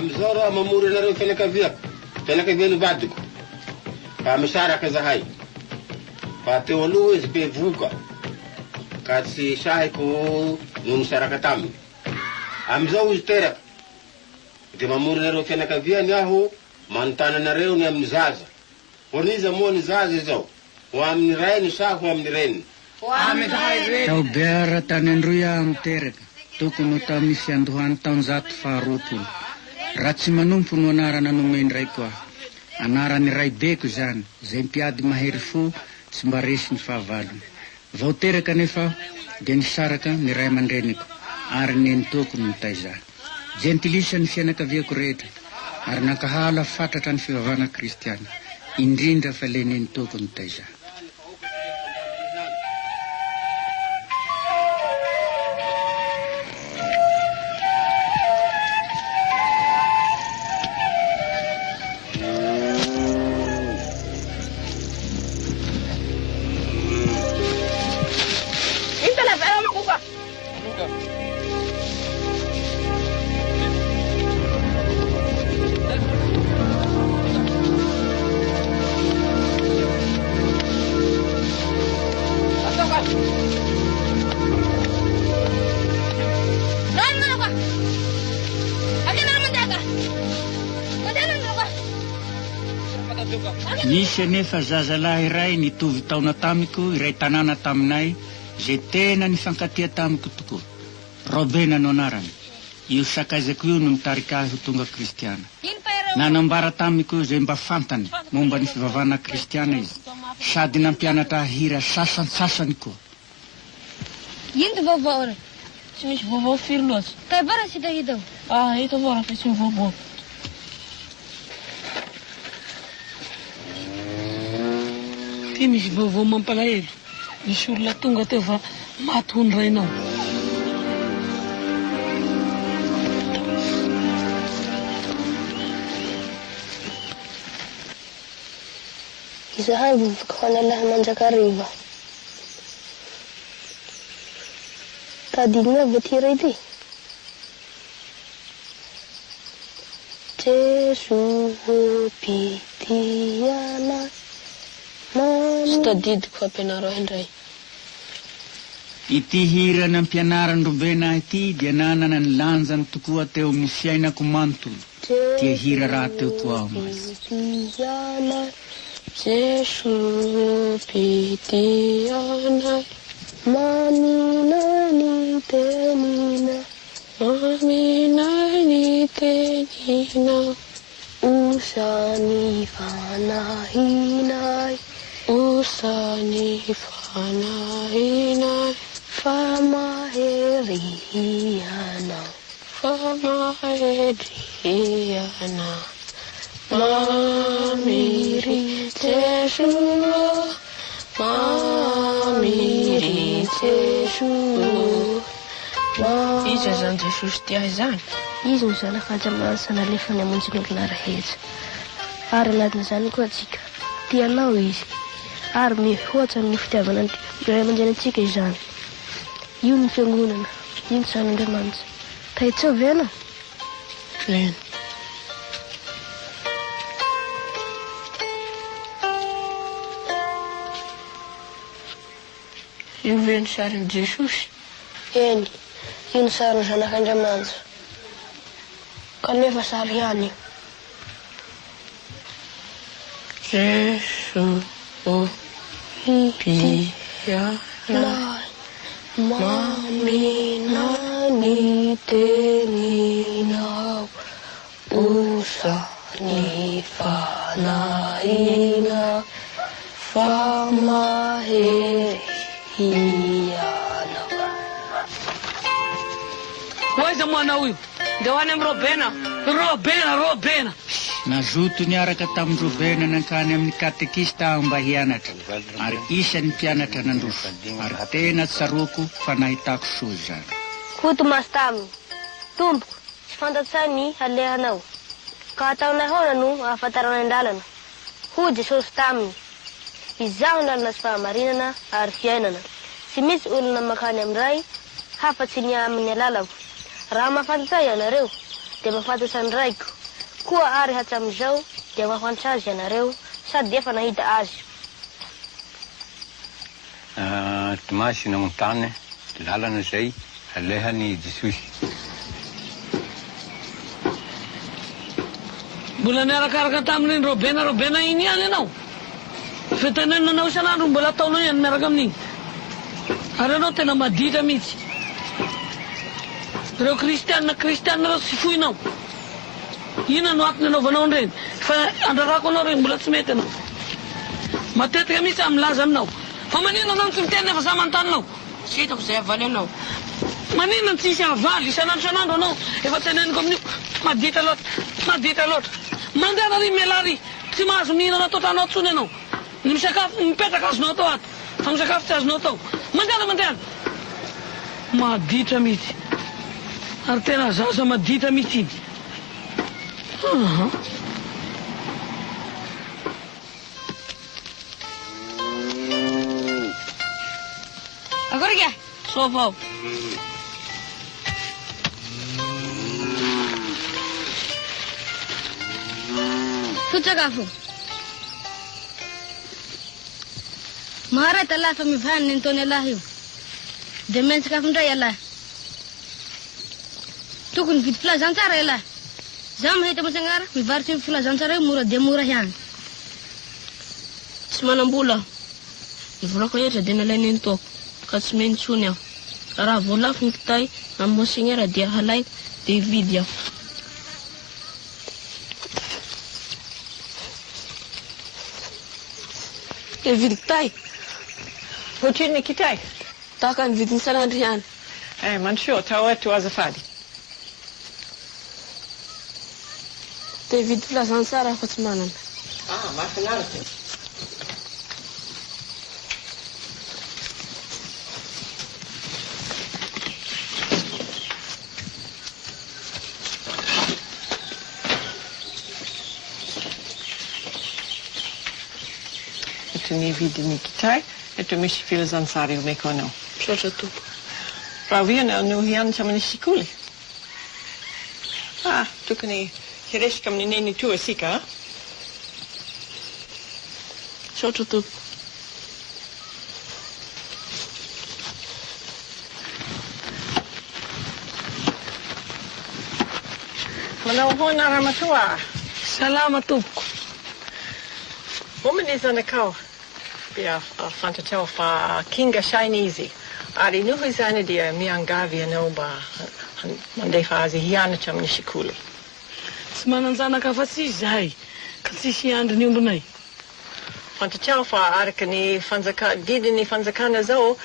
amizao raha mamory anareo fianakaviany vadiko. Fa misaraka zahay. Fa teo aloha izy be voka. Ka tsy sahiko no nisaraka taminy. Amizao izy teraka. De mamory anareo fianakaviany aho manontany anareo ny amin'ny zaza. Ho niza moa ny zaza izao. Ho amin'ny rainy sa ho amin'ny reny. Tao beara tany Androia miteraka. Tokony ho tao misy andohany taon 120. Raha tsy manompo no anarana nomeny raiko aho. Anarany ray beko zany. Zay mpiady mahery fo tsy mba resy ny fahavalony. Vao teraka nefa dia nisaraka ny ray aman-dreniko. Ary neny tokony mitaiza. Gentilisa ny fianakaviako rehetra. Ary nakahala fatratra ny fivavahana kristiana. Indrindra fa le neny tokony mitaiza. Nisy nefa zazalahy iray nitovy taona tamiko iray tanàna taminay zay tena nifankatia tamiko tokoa. Robena no anarany. Io sakaizako io no mitarika ahy ho tonga kristiana. Nanambara tamiko zay mba fantany momba ny fivavahana kristiana izy. Sady nampianatra hira sasany koa. Ino vaovao ora? Tsy misy vaovao firy loatsy. Taibara sy hitahitao? Hita avao raha fa tsy mivaovao. Ty misy vaovao mampalahelo. Misy olona tonga teo fa maty ho ny rainao. Izahay vovoka ho analahy manjakariva. Tadidina avy aty ray ty. Jesu pitiana. Tsy tadidiko fa ampianaro indray. Ity hira nampianarany Robena ity dia nanana ny lanjany tokoa teo amin'ny fiainako manontolo. Tia hira raha teo koa aho mazy. Jesu pitiana. Maninay tenina. Maninay ni tenina. Usani fanahinay. Usani fanahinay. Famaheriana. Famaheriana. Mamiri Jesu. Mamiri Jesu. Iza zany Jesosy tia izany? Izy no zanak'Andriamanitra nalefany hamonjy ny olona rehetra. Ary anatin'izany koa atsika. Tianao izy. Ary mihoatra ny fitiavana ny ray aman-dreny antsika izany. Io ny fiangonana. Io ny san'Andriamanitra. Tahitseo ve ianao? Eny. Io ve ny sarin'i Jesosy? Eny. Io ny sarin'ny zanak'Andriamanitra. Kanefa sary ihany io. Jesu pitiana. Maminay teninao. Usani fanahina. Famaheriana. Hoaiza manao io? Ndeha hoany amin'ny Robena. Robena. Nazoto niaraka tamin'ny Robena nankany amin'ny katekista aho mba hianatra. Ary isan'ny mpianatra nandrofo. Ary tena tsaroako fa nahitako soa zany. Koto masy taminy. Tompoko, tsy fantatsay ny alehanao. Ka ataonay hoana no ahafantaranay ndalana. Hoy Jesosy taminy. Izaho lalana sy fahamarinana ary fiainana. Tsy misy olona makany amin'ray hafa-tsy ny amin'ny alalako. Raha mahafantatsay ianareo, dia mahafantatra ny raiko. Koa ary hatramin'izao dia mahafantatra azy ianareo sady efa nahita azy. Tomasy namontany lalana izay alehany Jesosy. Mbola niarakaraka tamin'iny Robena iny ihany ianao. Fitenenanao isan'andro mbola ataonao ihany miaraka amin'iny. Ary ianao tena maditra mihitsy. Ireo kristianina reo tsy foinao. Ina no atiny anaovanao an'ireny. Fa andrarako anao reny mbola tsy mety anao. Matetika mihitsy milaza aminao. Fa maninona anao tsy miteny efa samantaninao? Tsy hitako izay havaly anao. Maninona tsy hisy havaly isan'andro anao efa teneniko amin'io. Maditra loatra. Mandeha ry miala ry. Tsy mahazo mihinana atao trano ato tsony ianao. Ny misakafo mipetraka azonao atao ato. Fa misakafo tsy azonao atao. Mandeha. Maditra mihitsy. Ary tena zaza maditra mihitsy iny. Akory kya? Sofa ao. Foto-sakafo. Maharay talahy fa mivahany ny ntaony alahy io. Dia mena sakafo indray alahy. Tokony vidy filazantsara alahy. Zaho mahita masangara mivarotsy ny filazantsara io mora dia mora ihany. Tsy manam-bola aho. Ny volako rehetra dia nalainy ny taoko ka tsy meny tsony aho. Raha voalafo ny kitay amin'ny monseigneur dia halaiko dia hividy aho. Dia vidy kitay? Hotriny ny kitay? Tahaka ny vidiny san'andro ihany. Mansoa tao eto azafady. Dia vidy filazantsara fa tsy manana. Mahafinaritra. Ny vidiny kitay, eto misy filazantsara omeko anao. Misaotra tompo. Raha viana no hianatra amin'ny sekoly. Tokony hiresaka amin'ny neny toa asika, Misaotra tompo. Manao hoana Ramatoa. Salama tompoko. Homany zanakao. Dia fantatao fa kinga sainy izy. Ary noho izany dia miangavy ianao mba mandefa azy hianatra amin'ny sekoly. Tsy mananjanaka fa tsy izahay. Ka tsisy andro ny ombonay. Fantatao fa araka ny didiny fanjakana zao,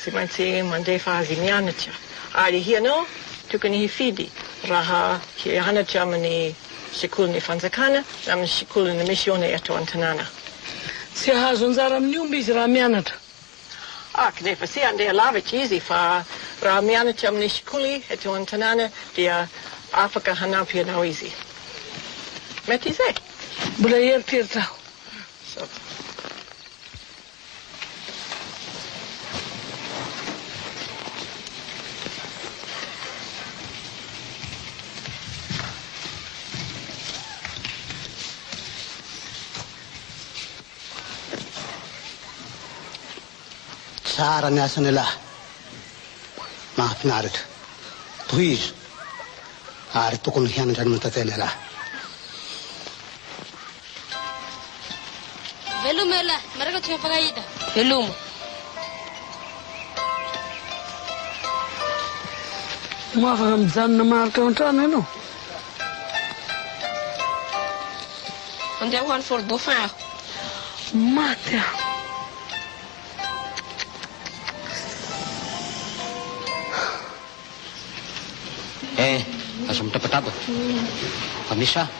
tsy maintsy mandefa azy mianatra. Ary ianao tokony hifidy raha hianatra amin'ny sekoly ny fanjakana na amin'ny sekoly ny misione eto an-tanàna. Tsy ahazo anjara amin'ny omby izy raha mianatra. Kanefa tsy andeha lavitra izy fa raha mianatra amin'ny sekoly eto an-tanàna dia afaka hanampy ianao izy. Mety izay? Mbola eritreritra aho. Tsara ny asany lahy. Mahafinaritra. Tohizo. Ary tokony hianatra ny matately lahy. Veloma alahy, maraka tsy mampakahita. Veloma. Moafaka mijanona maritra ao an-trano ianao. Andeha ho an'ny Fort Dauphin aho. Maty aho. Azo mitapatapa. Fa misy aho.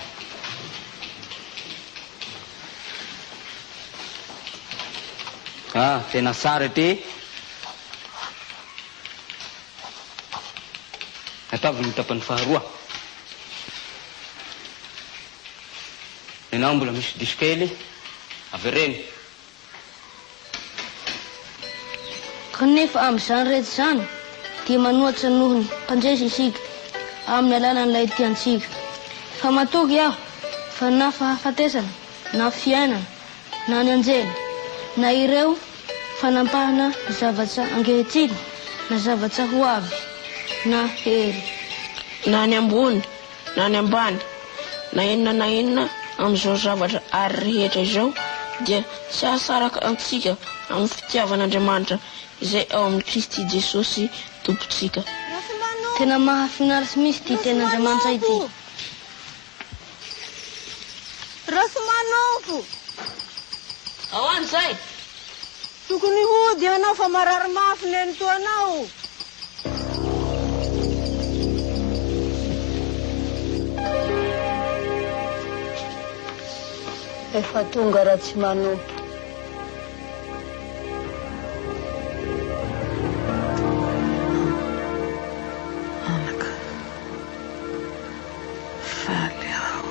Tena tsara ty. Ataovy mitapany faharoa. Ianao mbola misy diso kely, avy reny. Kanefa amin'izany rehetra izany dia manohatra nohony mpanjaitra isika. amin'ny alalan'ilay tiantsika. Fa matoky aho fa na fahafatesana na fiainana na ny anjely na ireo fanampahana zavatra ankehitriny na zavatra ho avy na hery, na ny ambony na ny ambany na inona amin'izao zavatra ary rehetra izao dia tsy ahasaraka antsika amin'ny fitiavan'Andriamanitra izay ao amin'ny Kristy Jesosy tompontsika. Tena mahafinaritsy misy ty ten'Andriamanitra ity. Rasimanofo! Ao an'izay? Tokony hody anao fa marary mafy neny toanao. Efa tonga Ratsimanofo. Anaka, faly aho.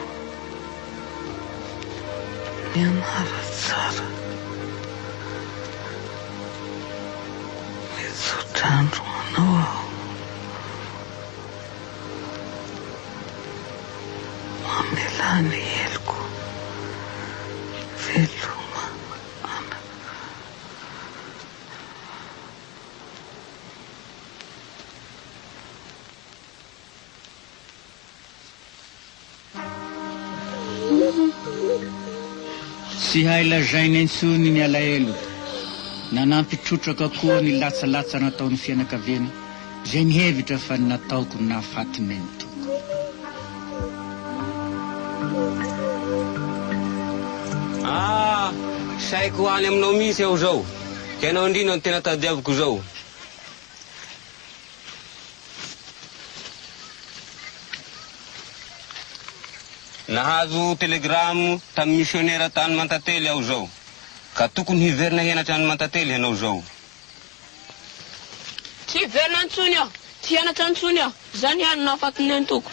Mianara tsara. Mizotrandro manao aho. Mamela ny heloko. Veloma, Anaka. Tsy hay lazainy antsony ny alahelo. Nanampitrotraka koa ny latsalatsa nataon'ny fianakaviana zay ny hevitra fa nataoko nahafaty mento. Saiko any aminao misy aho zao. Kenao indrindra ny tena tadiaviko zao. Nahazo telegramo tamin'ny missionnaire tany Mantately aho zao. Ka tokony hiverina hianatra any Mantately ianao zao. Tsy hiverina antsony aho, tsy hianatra antsony aho. Zany ihany nahafaty ny antoko.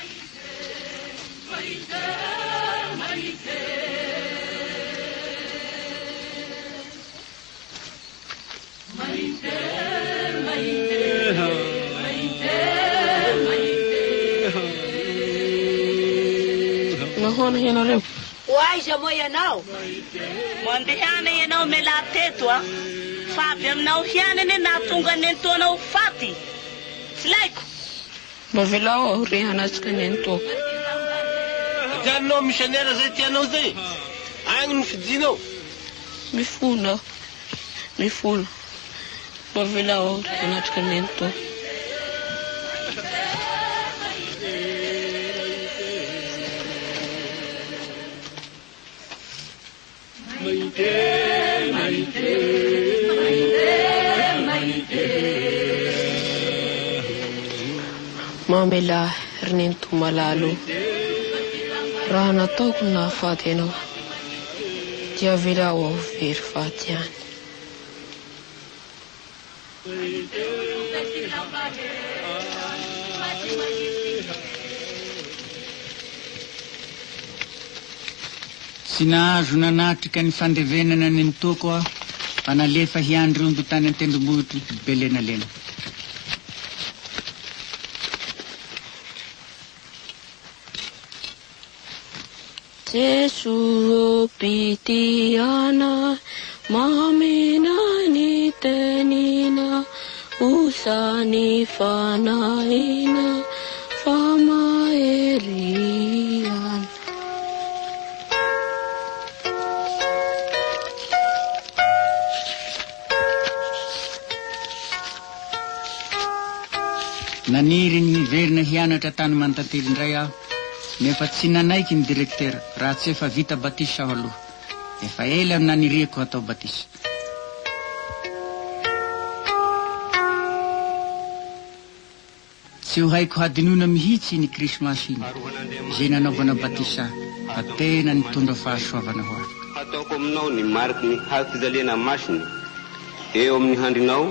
Nahoana ianareo? Hoaiza moa ianao? Mandehana ianao mela teto a. Fa avy aminao hianany nahatonga ny antoanao faty. Tsy laiko. Mba velao aho rehanatsika ny antoko. Janonao missionnaire zay tianao zay? Agny ny fidinao? Mifona aho. Mifona. Mba velao aho rehanatsika ny antoko. Mamela rinento malalo. Raha nataoko nahafaty ianao dia velao aho very faty ihany. Tsy nahazo nanatrika ny fandevenana ny nitoko aho fa nalefa hiandry omby tany an-tendrombohitry belenalena. Jesu pitiana mamena ni tenina usani fanaina famaerian. Naniry ny verina hianatra tany Mantately indray aho. Nefa tsy nanaiky ny direktera raha tsy efa vita batisa aho aloha. Efa ela naniriako atao batisa. Tsy ho haiko hadinoina mihitsy ny krismasy iny zay nanaovana batisa fa tena nitondra fahasoavana ho ahy. Ataoko aminao ny mariky ny hafi-fizaliana masiny eo amin'ny handrinao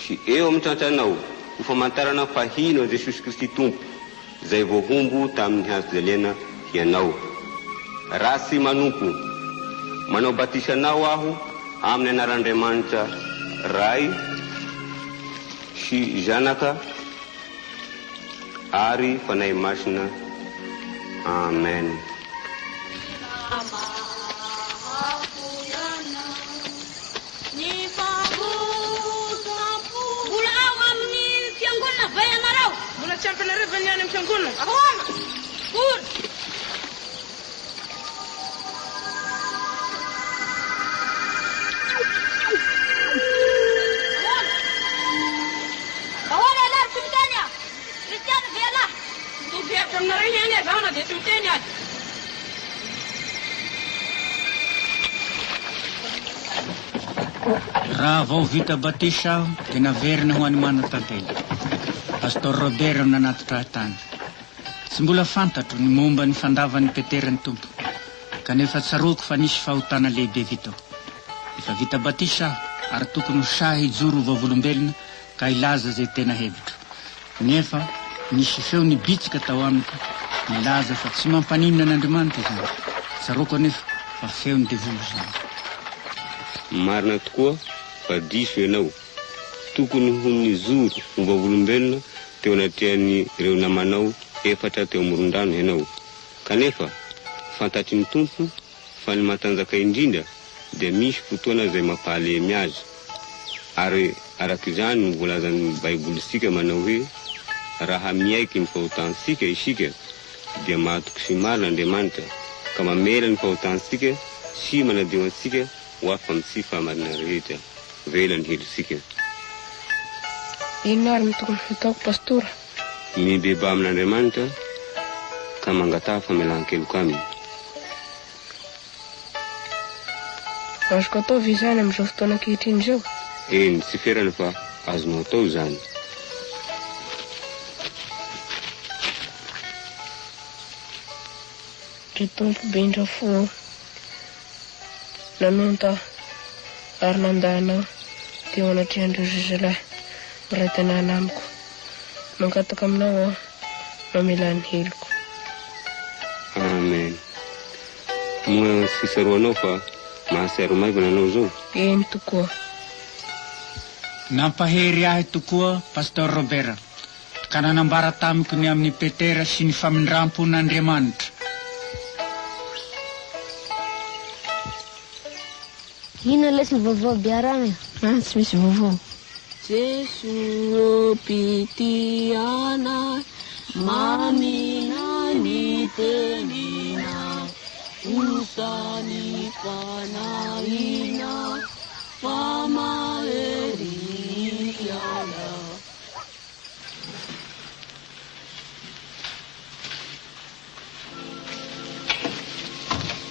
sy eo amin'ny trantranao ho famantarana fa hino Jesosy Kristy Tompo zay voahombo tamin'ny hafi-fizaliana ianao. Rasy manompo manao batisanao aho amin'ny anaran'Andriamanitra Ray sy Zanaka ary fanahy masina. Amen. Mbola tsy ampianareva ny any amin'ny fiangonana. Ahoana? Ory. Ahoana ialahy tsy miteny aho? Kristiana ve ialahy? Tobihevitra aminareo ihany azahana dia tsy miteny azy. Raha vao vita batisa aho dia naverina ho any manatantely. Pastor Robert nanatitra tany. Tsy mbola fantatro ny momba ny fandavan'ny Peteran'ny tompo. Kanefa tsaroko fa nisy fahotana lehibe vita. Efa vita batisa aho ary tokony ho sahy hijoro vavolombelona ka ilaza zay tena hevitro. Nefa nisy feo nibitsika tao amiko nilaza fa tsy mampaninona n'Andriamanitra izany. Tsaroko anefa fa feo ny devolo izany. Marina tokoa fa diso ianao. Tokony ho nizoro ho vavolombelona teo anatin'ny ireo namanao efatra teo amoron-drano ianao. Kanefa fantatry ny tompo fa ny matanjaka indrindra dia misy fotoana izay mampalemy azy. Ary arak'izany no voalazan'ny baibolisika manao hoe raha miaiky ny fahotansika isika dia mahatoky sy marina Andriamanitra ka mamela ny fahotansika sy manadio antsika ho afa amin'ny tsy fahamarina rehetra. Vela ny helisika. Inona ary ny tokony hataoko pastora? Mibeba amin'Andriamanitra ka mangataha famelan-keloko aminy. Azoko atao ve izany amin'izao fotoana ankehitriny izao? Eny, tsy ferana fa azonao atao izany. Ry tompo bendrafo nanonta ary nandana teo anatrehan'ireo zazalahy iray tanàna amiko. Mankataka aminao aho mamela ny heloko. Amen. Moa sisaroanao fa mahasiaro maivana anao zao. Eny tokoa. Nampahery ahy tokoa Pastor Robert ka nanambara tamiko ny amin'ny Petera sy ny famindrampon'Andriamanitra. Ina lesy vaovao biarana? Tsy misy vaovao. Jesu pitiana mamina ni tenina usani panaina fama eriana.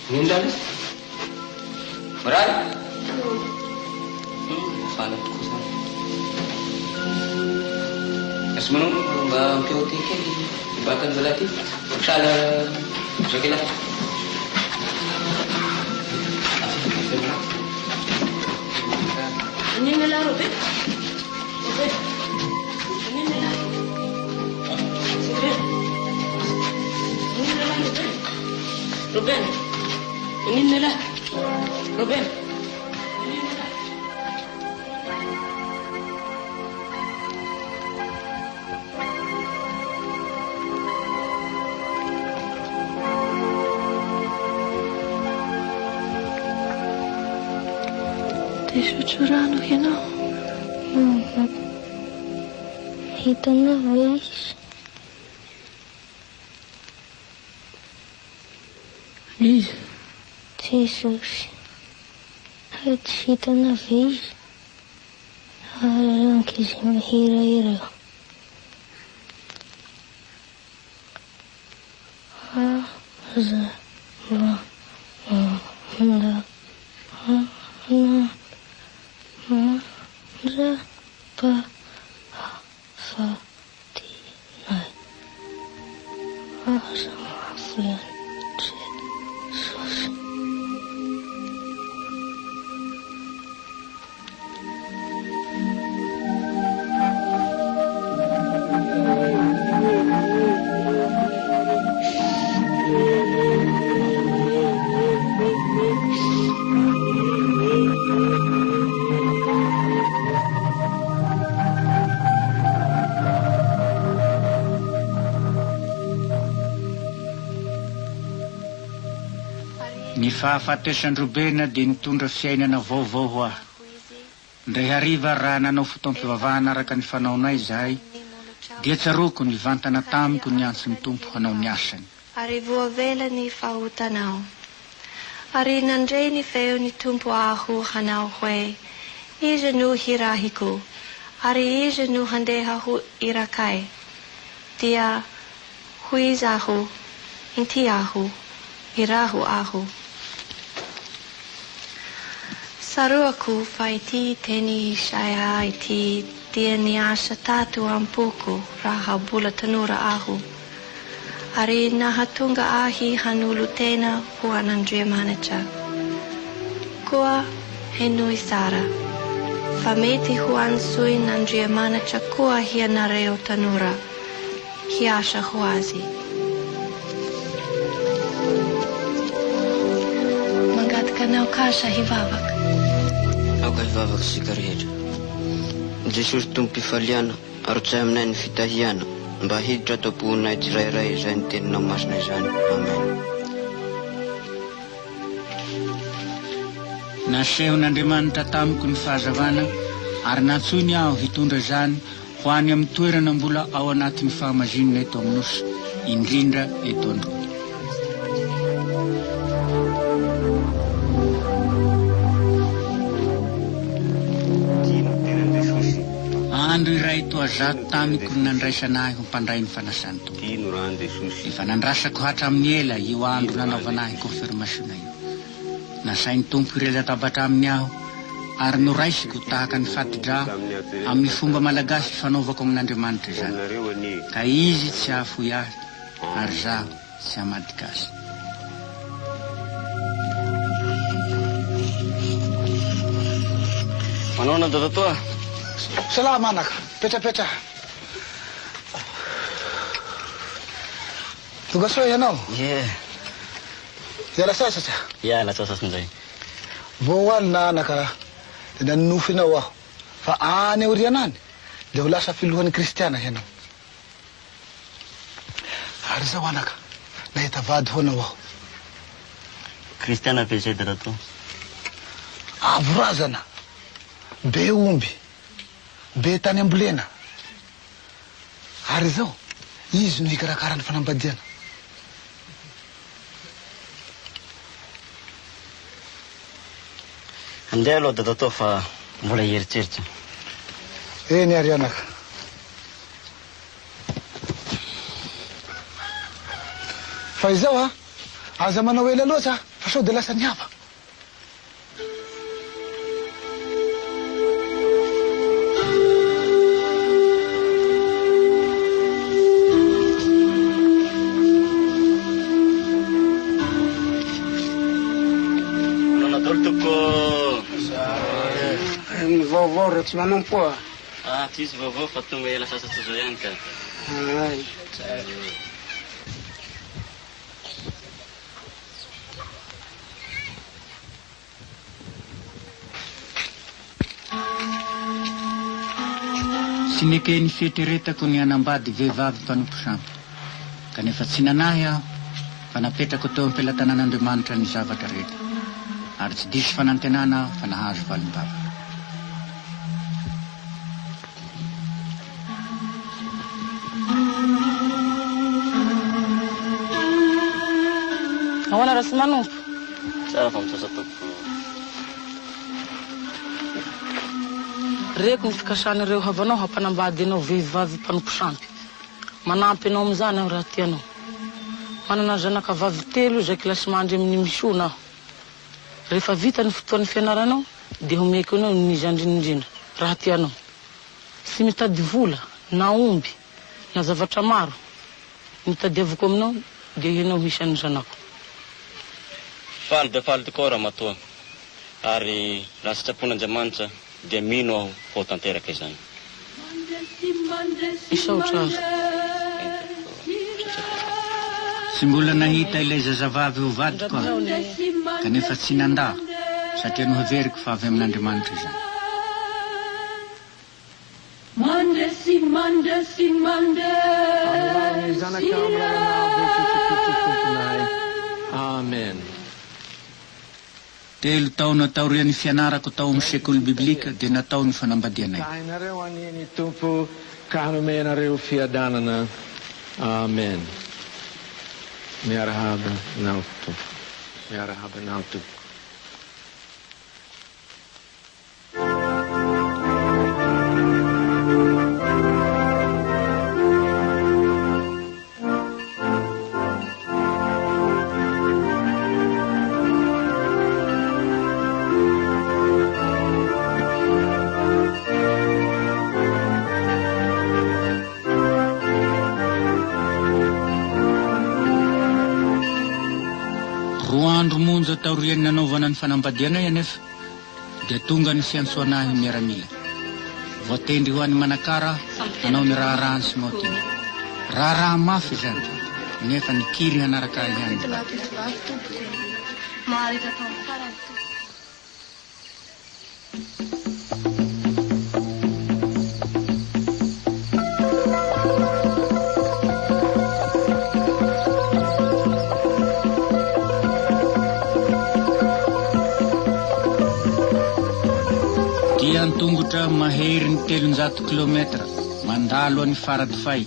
Nindan berat salah kusan asmanu ba piyoti ke bahkan belati salah sekilas ini melah Robert. Robert. Ini melah. Robert. Ini melah Robert. Robert. Ini melah. Robert. Desotsorano ianao. Hitanao ve izy? Izy? Jesosy. Tsy hitanao ve izy? Ary ankizy mahirahira eo. Ny fahafatesandrobena dia nitondra fiainana vaovao ho aho. Ndray hariva raha nanao fotoam-pivavahana araka ny fanaonay zahay, dia tsaroko ny vantana tamiko ny antsy ny tompo hanao ny asany. Ary voavela ny fahotanao. Ary nandray ny feo ny tompo aho hanao hoe, izy no hirahiko, ary izy no handeha ho irakay. Dia huizaho, intiaho, iraho aho. Saruaku fa iti teni saya iti dia niasa tatu ampuku raha bula tanura ahu. Ari nahatunga ahi hanulu tena huanandria manacha. Kua henui sara. Fameti huan sui nandria manacha kua hianareo tanura. Hiasha huazi. Mangatka nao kasha hivavak. Aukay vavaka sika rehetra. Jesosy tompom-pifaliana, arotsay aminay ny fitahiana, mba hiditra ato am-ponay tsirairay izay ny teninao masina izany. Amen. Nasehon'Andriamanitra tamiko ny fahazavana, ary natsoiny aho hitondra izany ho any amin'ny toerana mbola ao anatin'ny fahamazinana eto amin'osy, indrindra eto andro. Andro iray toa zato tamiko ny nandraisanahy ho mpandray ny fanasany tompo. Efa nandrasako hatramin'ny ela io andro nanaovanahy confirmationa io. Nasainy tompo iray latabatra aminy aho, ary noraisiko tahaka ny fatidra amin'ny fomba malagasy fanaovako amin'Andriamanitra izany. Ka izy tsy hahafoy ahy, ary zaho tsy hamady gasy. Manona dada Salama anak, pecha. Tugas soa ianao? Ie. Iala sasatra? Iala sasatra indray. Vao hoany na anaka dia nanofinao aho. Fa any aoriana any, dia ho lasa filohan'ny kristiana ianao. Ary zao anaka, nahita vady hoanao aho. Kristiana ve zay dada toa? Avorazana, be omby. Be tany ambolena. Ary zao, izy no hikarakara ny fanambadiana. Andeha aloha dada toa fa mbola hieritseritra. Eny ary anaka. Fa izao aza manao ela loatra fa sao dia lasa niava. Vovô, tsy manampoa. Tsisy vovô fa tonga ela sasatra zao ihany ka. Sy nekeny fieritreretako ny hanambady vehivavy mpanompo sampy. Kanefa tsy nanahy aho fa napetrako teo am-pelatanan'Andriamanitra ny zavatra rehetra. Ary tsy diso fanantenana aho fa nahazo valim-bava. Ahoana raha tsy manompo? Tsara fa misasa tompo. Reko ny fikasan'ireo havanao hampanambady anao vehivavy mpanompo sampy. Manampy anao amin'izany aho raha tianao. Manana zanaka vavy telo izay kilasy mandry amin'ny misona aho. Rehefa vita ny fotoan'ny fianaranao, dia homeko anao ny zandrinindrindra raha tianao. Sy mitady vola, na omby, na zavatra maro. Mitadiavako aminao, dia ianao isan'ny zanako. Faly dia faly tokoa raha matoa. Ary raha sitrapon'Andriamanitra dia mino aho ho tanteraka izany. Isaotra azy. Sy mbola nahita ilay zazavavy ho vadiko aho, kanefa tsy nandà, satria no heveriko fa avy amin'Andriamanitra izany. Amen. Telo taona taorian'ny fianarako tao amin'ny sekoly biblika dia natao ny fanambadianay. Kahinareo aniny Tompo ka hanomenareo fiadanana. Amen. Miarahaba nao Tompo. Miarahaba nao Tompo. Andro monja taorian'ny nanaovana ny fanambadianay anefa dia tonga ny fiantsoanahy miaramila. Voatendry ho an'ny manakara nanao ny raharahany sy maotiny. Raharaha mafy izany nefa nikiry hanaraka ihany. Tongotra mahery ny 300 kilometra mandalo any Faradofay,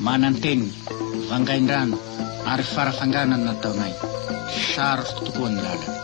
Mananteniny, Vangaindrano ary Farafanganana nataonay. Sarotra tokoa ny lalana.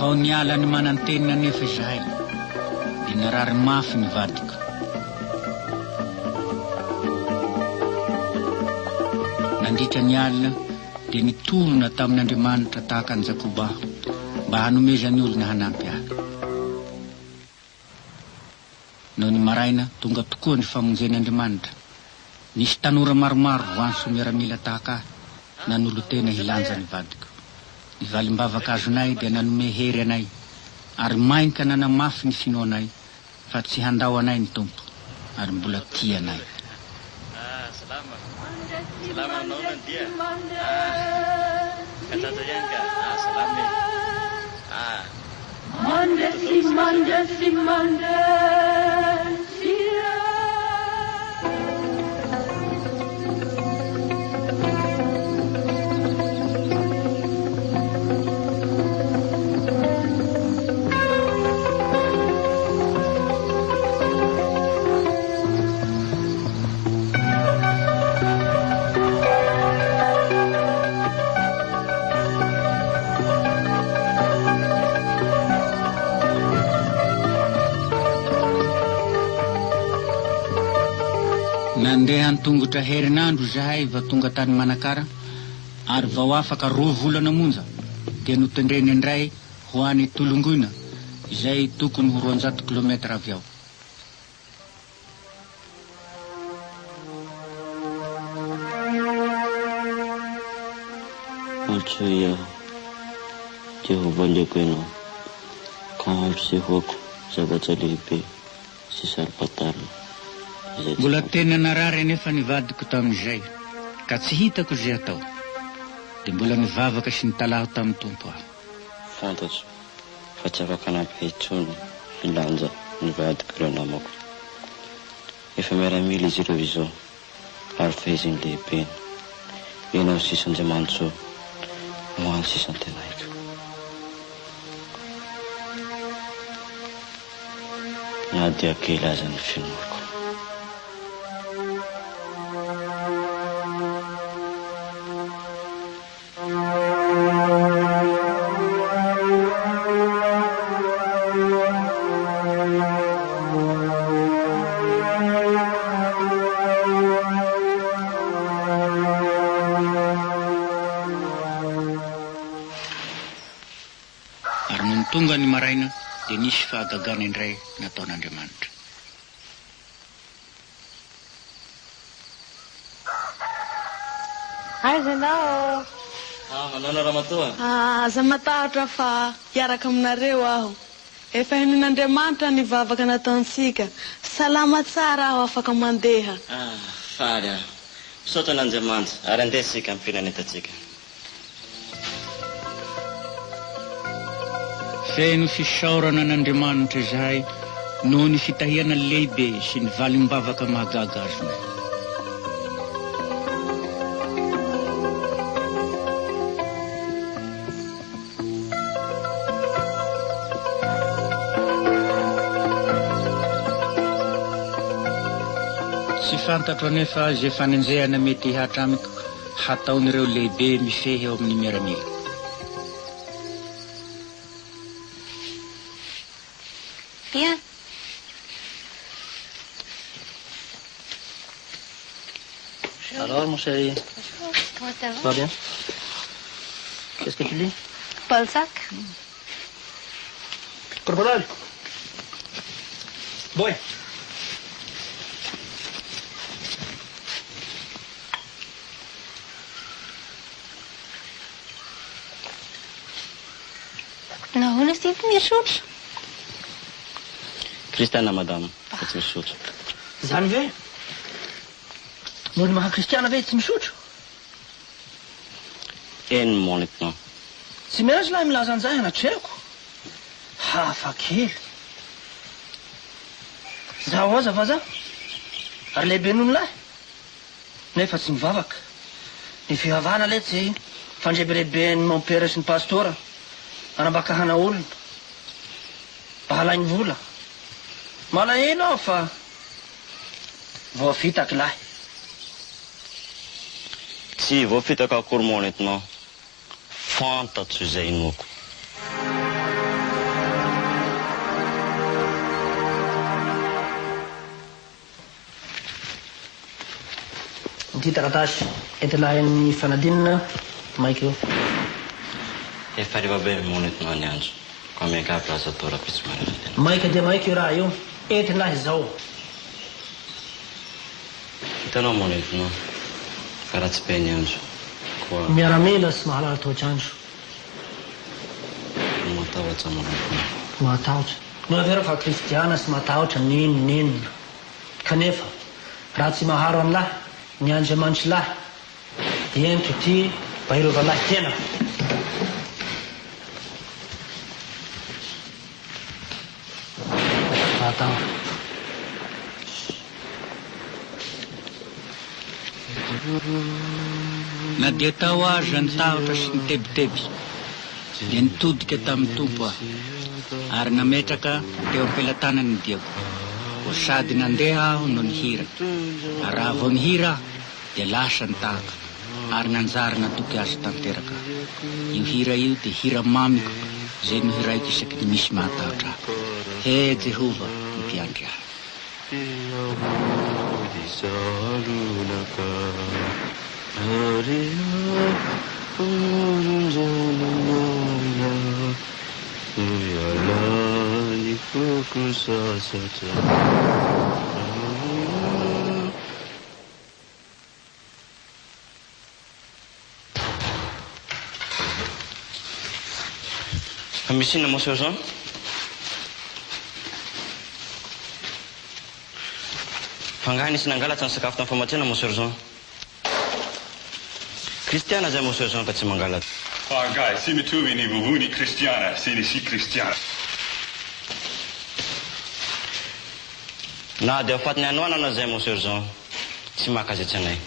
Vao niala ny Manantenina nefa izahay dia narary mafy ny vadiko. Nandritra ny alina dia nitolona tamin'Andriamanitra tahaka ny Jakobaho mba hanomezany olona hanampy ahy. Noho ny maraina tonga tokoa ny famonjen'Andriamanitra. Nisy tanora maromaro voanso miaramila tahaka ahy nanolo tena hilanja ny vadiko. Ny valim-bavakazonay dia nanome hery anay ary mainka nanamafy ny finoanay fa tsy handao anay ny Tompo ary mbola tia anay. Salama. Salama anao nandia. Katata ihany ka. Salama. Mande. Nandeha tongotra herinandro zahay va tonga tany Manakara ary vao afaka 2 volana monja dia notendreny indray ho any Tolongoina izay tokony ho 200 kilometra avy ao. Altsoi Jehovah liako ianao ka arotsehoko zavatra lehibe sy sarim-patarina. Mbola tena narary nefa nivadiko tamin'izay ka tsy hitako izay atao. dia mbola nivavaka sy nitalaho tamin'ny tompo aho. Fantatro fa tsy afaka anampy intsony filanja ny vadiko ireo namako. Efa miaramila izy ireo izao ary fehiziny lehibe. Ianao sisa Andriamanitra mo any sisa tenaiko. Na dia kely aza ny finoako. Tonga ny maraina dia nisy fahagagana indray nataon'Andriamanitra. Aiza ianao? Manana Ramatoa. Aza matahotra fa hiaraka aminareo aho. Efa henon'Andriamanitra ny vavaka nataontsika. Salama tsara aho afaka mandeha. Faly aho. Misaotra an'Andriamanitra ary andesika amin'ny firenetatsika. Feno fisaorana an'Andriamanitra izahay noho ny fitahiana lehibe sy ny valim-bavaka mahagaga azony. Tsy fantatro anefa izay fanenjehana mety hatramiko hataon'ireo lehibe mifehy eo amin'ny miaramila. Bien. Alors, mon chéri, Comment ça ça va bien? Qu'est-ce que tu lis? Balzac. Corporal. Boy. Nahoana sy ty misaotra? Kristiana madama, fa tsy misotro. Zany ve? Noho ny maha-kristiana ve tsy misotro? Eny monitinao. Tsy maintsy lahy milaza an'izay anatrehako. Hafa kely. Zaho aza fa za. Ary lehibe noho ny lahy. Nefa tsy mivavaka. Ny fihavana le tsy fandrebireben'ny mampera sy ny pastora. Anambakahana olona. Bahalainy vola. Malahelo aho fa voafitaka lahy. Tsy voafitaka akory monitinao. Fantatro izay inoko. Ity taratasy entilahin'ny fanadinana maika eo. Efa rehefa be monitinao ny andro. Ka meka plaza tora-pitsy mararana. Maika dia maika io raha io. Entilahy zao. Hitanao monitinao. Fa raha tsy be ny andro. Koa Miaramila sy mahalala toetr'andro. matahotra monitinao. Matahotra. No avera fa kristiana sy matahotra ninona. Kanefa raha tsy maharo any lahy ny Andriamanitra lahy dia entiko ity mba hirova lahy tena. Matahotra. Na dia tao aza ny tahotra sy ny tebiteby dia nitodika tamin'ny tompo aho ary nametraka teo am-pelantanany ny diako. Ho sady nandeha aho no nihira. Ary raha vao nihira aho dia lasa nitahaka ary nanjary natoky azy tanteraka. Io hira io dia hira mamiko izay nohiraiko isaky ny misy mahatahotra aho. He Jehova mpiandry ahy. Misy inona moa sergent? Fangahy nisy nangalatra ny sakafo tamin'ny famatsiana moa sergent. kristiana zay moa sergent ka tsy mangala fa angahy sy mitovy ny vovony kristiana sy ny sy kristiana na dia afatiny anoanana zay moa sergent tsy makazatsy anay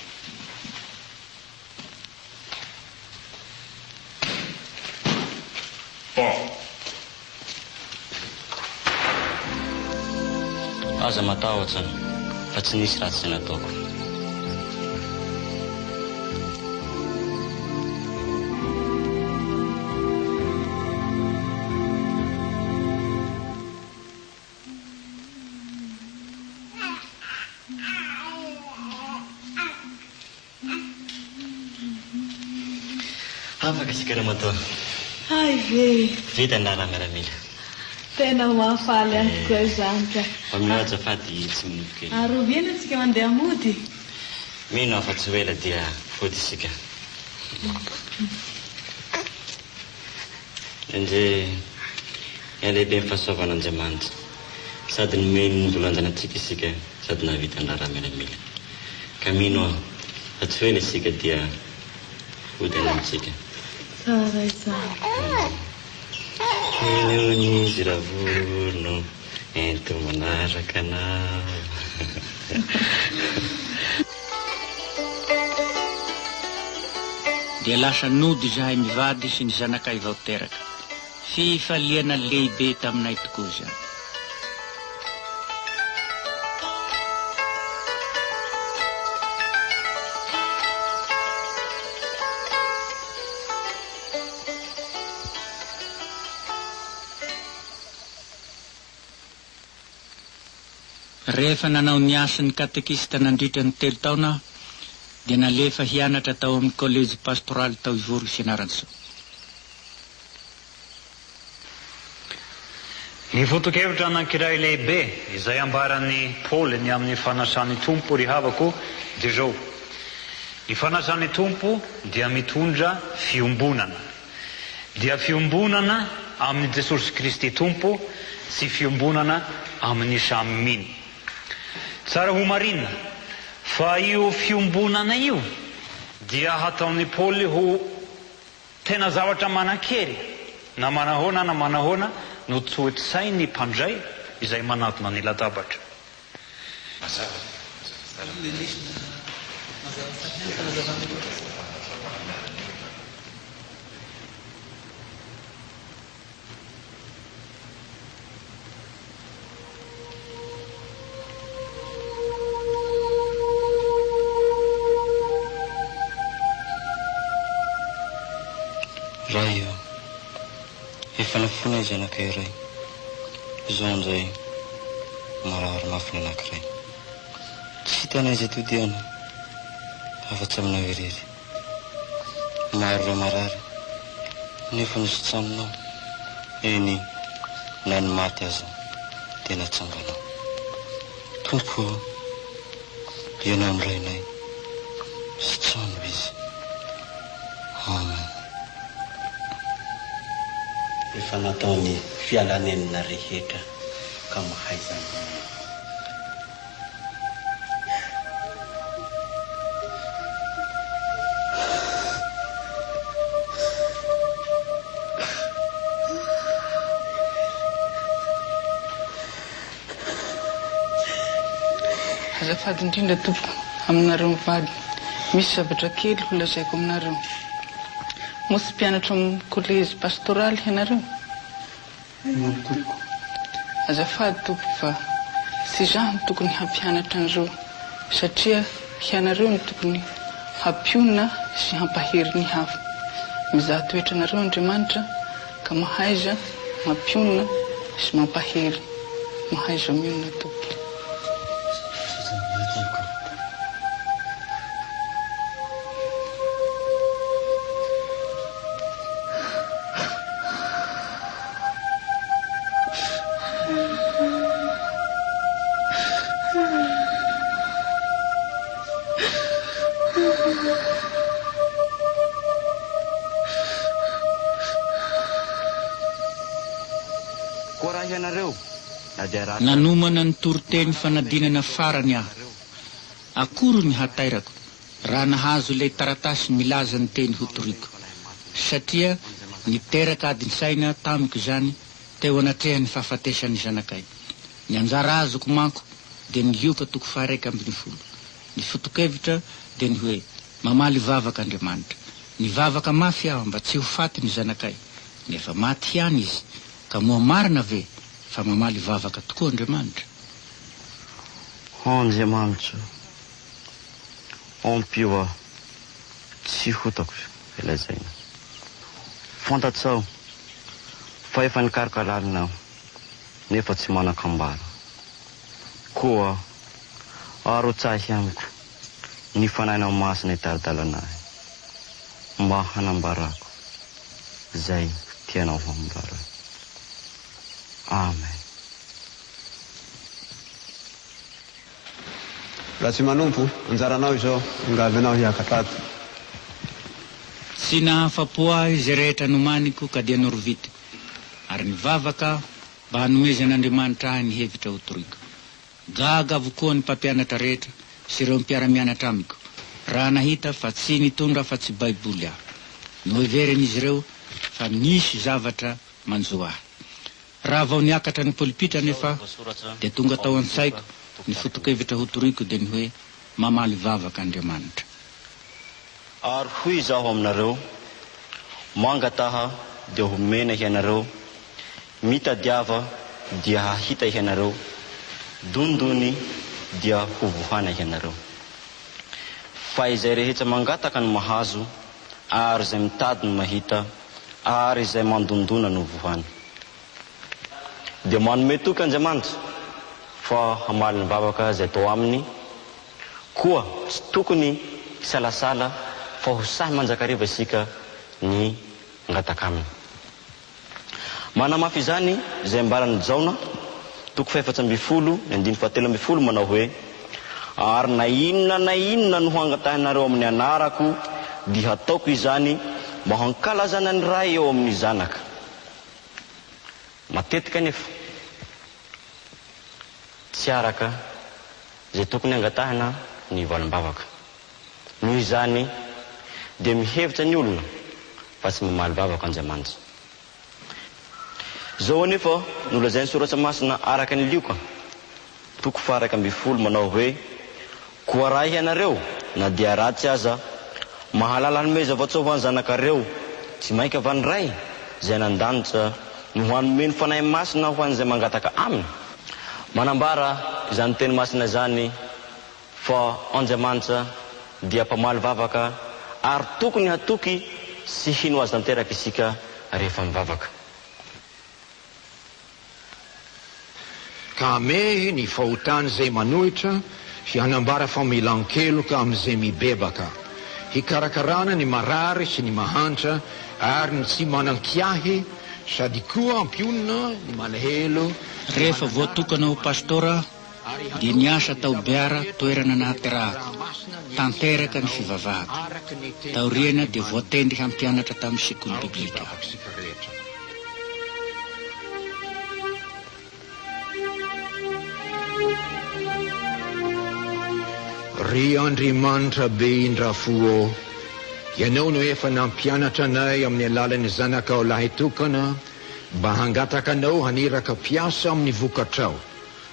aza matahotra fa tsy nisy ratsy zay nataoko afaka sikara matoa Ay ve vita na raha miaramila tena mahafaly ahy koa izany ka fa mihoatra fady tsy minofo kely ary ovina antsika mandeha mody mino afa tsy hoela dia fody isika indre lehibe ny fahasoavan'Andriamanitra sady nomeny volanjanatsika isika sady nahavita ny raha miaramila ka mino aho fa tsy hoela isika dia fody any amintsika tsara izany izy raha vorona ento manaraka anao dia lasa nody zahay mivady sy ny zanakay vao teraka fifaliana lehibe taminay tokoa zany rehefa nanao ny asan'ny katekista nandritra ny 3 taona dia nalefa hianatra tao amin'ny collège pastoral tao Ivory Fianaransoa. Ny foto-kevitra anankiray lehibe izay ambaran'ny Paoly ny amin'ny fanasan'ny tompo ry havako dia zao. Ny fanasan'ny tompo dia mitondra fiombonana. Dia fiombonana amin'ny Jesosy Kristy tompo sy fiombonana amin'ny samy mino. Tsara ho marina fa io fiombonana io dia hataon'ny Paoly ho tena zavatra manan-kery na manahona no tsoetsay ny mpandray izay manatona ny latabatra. raha io efa nafona izy anakay iray izao amin'izay marary mafina anankiray tsy hitanay izay todiana afa-tsy aminao irery maro ireo marary nefa nisy tsaminao eny na ny maty aza dia natsanganao tompo ianao amirainay sy tsano izy amen. Efa nataony fialanenina rehetra ka mahaizana azafady indrindra tompo aminareo mivady misy zavatra kely ho lazaiko aminareo mosy mpianatra amin'ny collège pastoraly ianareo azafady tompo fa sy zah no tokony hampianatra an'ireo satria ianareo no tokony hampionina sy hampahery ny hafa mizaha toetra anareo Andriamanitra ka mahaiza mampionina sy mampahery mahaiza mionina tompo. nanomana ny toriteny fanadinana farany aho akory ny hatairako raha nahazo ilay taratasy milaza ny teny ho toriko, satria niteraka adiny saina tamiko izany teo anatrehany fahafatesan'ny zanakay. Ny anjara azoko manko dia ny lioka toko 120. Ny fotokevitra dia ny hoe mamaly vavaka Andriamanitra. Ny vavaka mafy aho mba tsy ho faty ny zanakay, nefa maty ihany izy, ka moa marina ve fa mamaly vavaka tokoa Andriamanitra. Andriamanitra, ompio aho, tsy hotako ilazaina. Fantatsao fa efa nikaroka lalinao, nefa tsy manan-kambara. Koa aro-tsahy amiko ny fanahinao masina itaridalanay, mba hanambarako zay tianao hambara. Amen. Raha tsy manompo, anjaranao izao, ngavinao hiakatato. Tsy nahafapo ahy izay rehetra nomaniko ka dia norovitiko, ary ny vavaka mba hanomezan'Andriamanitra ahy ny hevitra ho toriko. Gaga avokoa ny mpampianatra rehetra sy ireo mpiara-mianatra amiko, raha nahita fa tsy nitondra fa tsy baiboly aho. Noheveriny izy ireo fa misy zavatra manjo ahy. Raha vao niakatra ny polipitra nefa dia tonga tao an-tsaiko ny fotokevitra ho toriko dia ny hoe mamaly vavaka Andriamanitra. Ary hoy zaho aminareo, mangataha dia homena ianareo, mitadiava dia hahita ianareo, dondony dia hovohana ianareo. Fa izay rehetra mangataka no mahazo, ary izay mitady no mahita, ary izay mandondona no vohana. Dia manome toky Andriamanitra fa hamaly ny vavaka izay tao aminy, koa tsy tokony salasala fa ho sahy manjakariva isika ny ngataka aminy. Manamafy izany izay ambarany Jaona toko 4:7 manao hoe, ary na inona no hangatahinareo amin'ny anarako dia hataoko izany mba hankalazana ny ray eo amin'ny zanaka. Matetika nefa tsy araka izay tokony hangatahina ny valim-bavaka. Noho izany dia mihevitra ny olona fa tsy mamaly vavaka Andriamanitra. Zao anefa nolazainy soratra masina araka ny lioka toko 1:20 manao hoe, koa raha ianareo na dia ratsy aza mahalala hanome zava-tsoa ho any zanakareo, tsy mainka avy ny ray izay nandanitra no hanome ny fanahy masina ho an'izay mangataka aminy. Manambara izany teny masina izany fa Andriamanitra dia mpamaly vavaka ary tokony hatoky sy hino azy tanteraka isika rehefa mivavaka. Ka ame ny fahotany izay manohitra sy hanambara famelan-keloka amin'izay mibebaka, hikarakarana ny marary sy ny mahantra ary ny tsy manan-kiahy, sady koa ampionina ny malahelo. Rehefa voatokana ho pastora dia niasa tao Beara toerana nahaterahako, tanteraka ny fivavahako. Taoriana dia voatendry hampianatra tamin'ny sekoly biblika. Ry Andriamanitra be indrafo, ianao no efa nampianatra anay amin'ny alalan'ny zanakao lahy tokana mba hangataka anao haniraka piasa amin'ny vokatrao,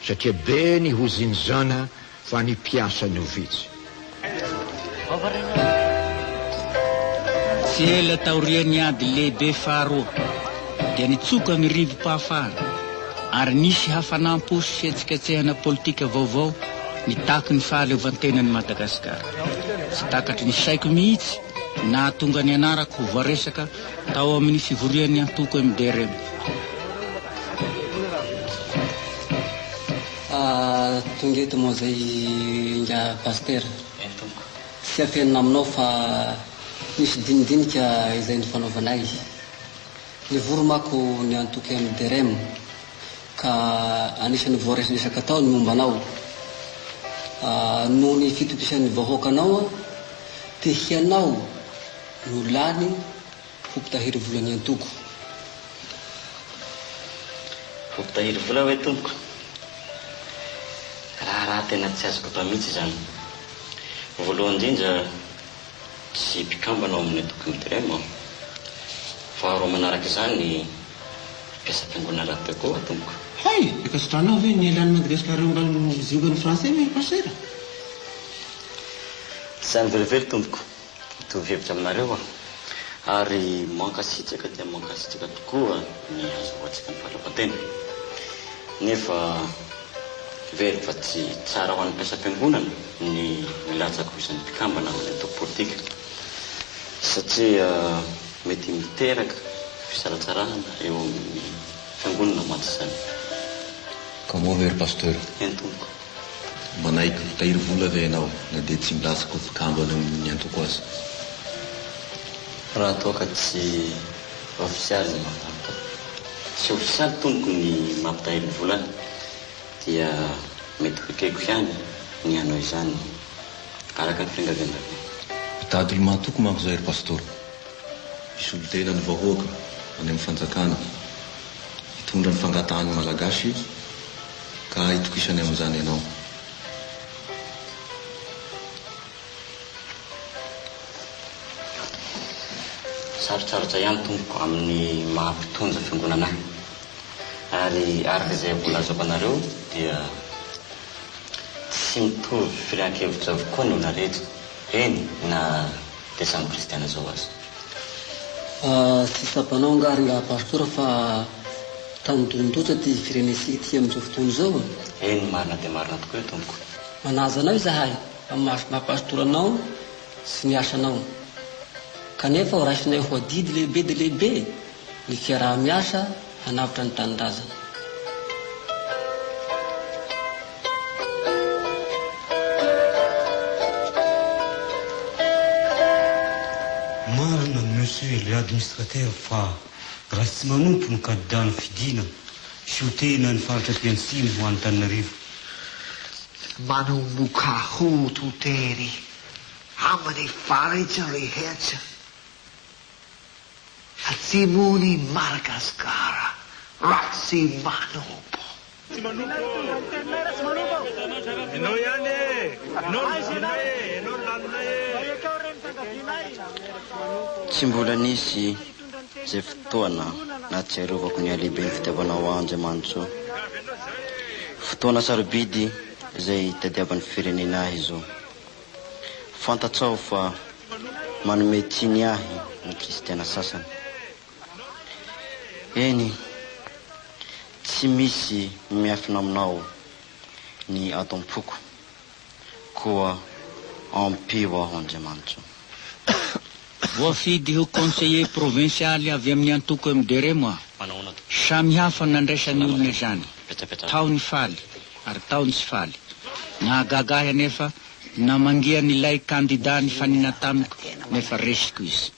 satria be ny hozinjana fa ny piasa no vitsy. Tsy ela taoriany ady lehibe faharoa dia nitsoka ny rivo-pahafahana, ary nisy hafanampo sy fihetsiketsehana politika vaovao nitaky ny fahaleovantenan'i Madagasikara. Tsy takatry ny saiko mihitsy nahatonga ny anarako ho voaresaka tao amin'ny fivorian'ny antoko MDRM. Tonga eto moa zay nga paster, tsy afenina aminao fa nisy dinidinika izay ny fanaovanay. Nivoromako ny antoko MDRM ka anisan'ny voaresaresaka tao ny mombanao. Noho ny fitokisan'ny vahoakanao te hianao no lany ho mpitahiry vola ny antoko. Ho mpitahiry vola hoe tompoko? Raha tena tsy azoko atao mihitsy izany. voalohany indrindra tsy mpikambana ao amin'ny tokony direma faharoa manaraka izany mpiasa-piangonana rahateo tompoko. Hay, efa sotranao ve ny elan'ny Madagascar zingany français ve pasera? Izany velively tompoko, mitovy hevitra aminareo ary mankasitraka dia mankasitraka tokoa ny azahoantsika ny fahaleovan-tena. Nefa very fa tsy tsara ho an'ny mpiasa-piangonana ny milatsaka isan'ny mpikambana amin'ny antoko politika satria mety miteraka fisaratsarana eo amin'ny fiangonana mantsy izany. Comment very pasteur? Eny tompoko. Manaiky tahiry vola ve ianao na dia tsy milatsaka mpikambana amin'ny antoko azy? Raha toa ka tsy ofisialy tsy ofisialy tompoko ny mampitahiry ny volany dia mety kokeko ihany ny anao izany araka ny fiangaviana. Mitady olo mahatoky manko zay ry pastor. Misy olo tena ny vahoaka any amin'ny fanjakana hitondra ny fangatahany malagasy ka hitokisany amin'izany ianao. Sarotsarotra ihany tompoko amin'ny mahampitonja fiangonana ary araka izay volazako anareo dia tsy mitovy firan-kevitra avokoa ny olona rehetra eny na dia samy kristiana zao azy. Tsy sapanao ngary nga pastora fa tanindondrotra ty firenensika ty amin'izao fotoana zao. Eny marina dia marina tokoa io tompoko. Manaja anao izahay amin'ny mahapastoranao sy ny asanao. Kanefa ho raisinay ho adidy lehibe dia lehibe ny fiaraha-miasa hanavitra ny tanindrazana. Marina monsieur le administrateur fa raha tsy manompo ny kadidany fidina sy hotena ny faritra Piansiny ho an'ny Tananarivo. Manomboka hototery amin'ny faritra rehetra atsimony Madagasikara raha tsy manompo. Enao ihany e! Tsy mbola nisy izay fotoana na tsy arovako ny alehibe ny fitiavanao Andriamanitra. Fotoana sarobidy izay itadiavan'ny firenena ahy izao. Fantatrao fa manome tsiny ahy ny kristiana sasany. Eny, tsy misy miafina aminao ny ato am-poko koa ampio aho Andriamanitra. Voafidy ho conseiller provincialy avy amin'ny antoko MDRM samy hafa nandraisan'ny olona izany. Taony faly ary taony tsy faly. Nahagagahy anefa namangiany ilay kandida ny fanina tamiko nefa resiko izy.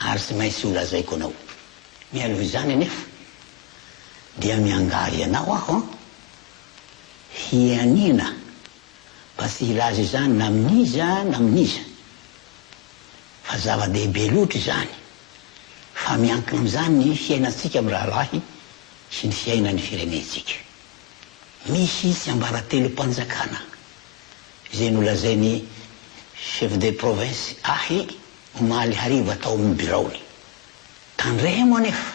Ary tsy maintsy ho lazaiko anao. Mialoha izany anefa dia miangary ianao aho hianina mba tsy hilaza izany na aminiza na aminiza. Fa zava-dehibe loatra izany fa miankina amin'izany ny fiainantsika amin'ny raharahy sy ny fiainan'ny firenentsika. Misy tsy ambaratelo-panjakana izay nolazainy chef de province ahy omaly hariva tao amin'ny biraony. Tandremo anefa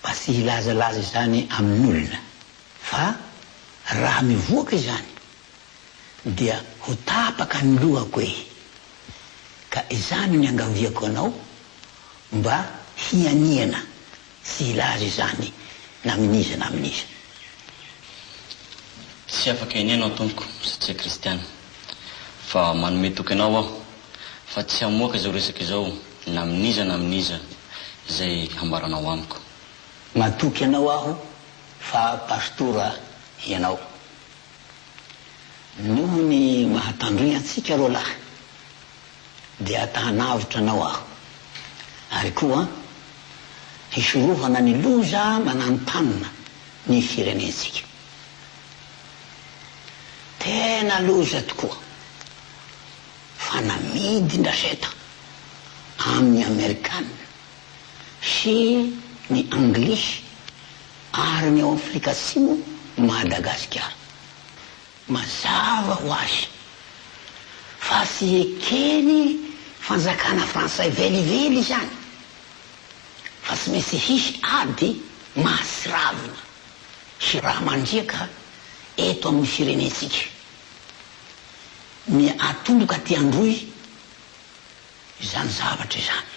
mba tsy hilazalaza izany amin'olona fa raha mivoaka izany dia ho tapaka ny lohako e. Ka izany ny angaviako anao mba hianiana tsy hilaza izany na aminiza na aminiza. Tsy afaka inianao tompoko satria kristiana fa manome toky anao aho fa tsy hamoaka izao resaka izao na aminiza izay hambaranao amiko. Matoky anao aho fa pastora ianao. Noho ny mahatandroy antsika ro lahy dia atahanavitra anao aho. Ary koa hisorohana ny loza manantanina ny firenentsika. Tena loza tokoa fa namidy ndraseta amin'ny Amerikana sy ny Anglisy ary ny Afrika Atsimo Madagasikara. Mazava ho azy fa sy ekeny fanjakana fransay velively zany fa tsy maintsy hisy ady mahasiravina sy raha mandriaka eto amin'ny firenentsika ny atomboka ty androy izany zavatra izany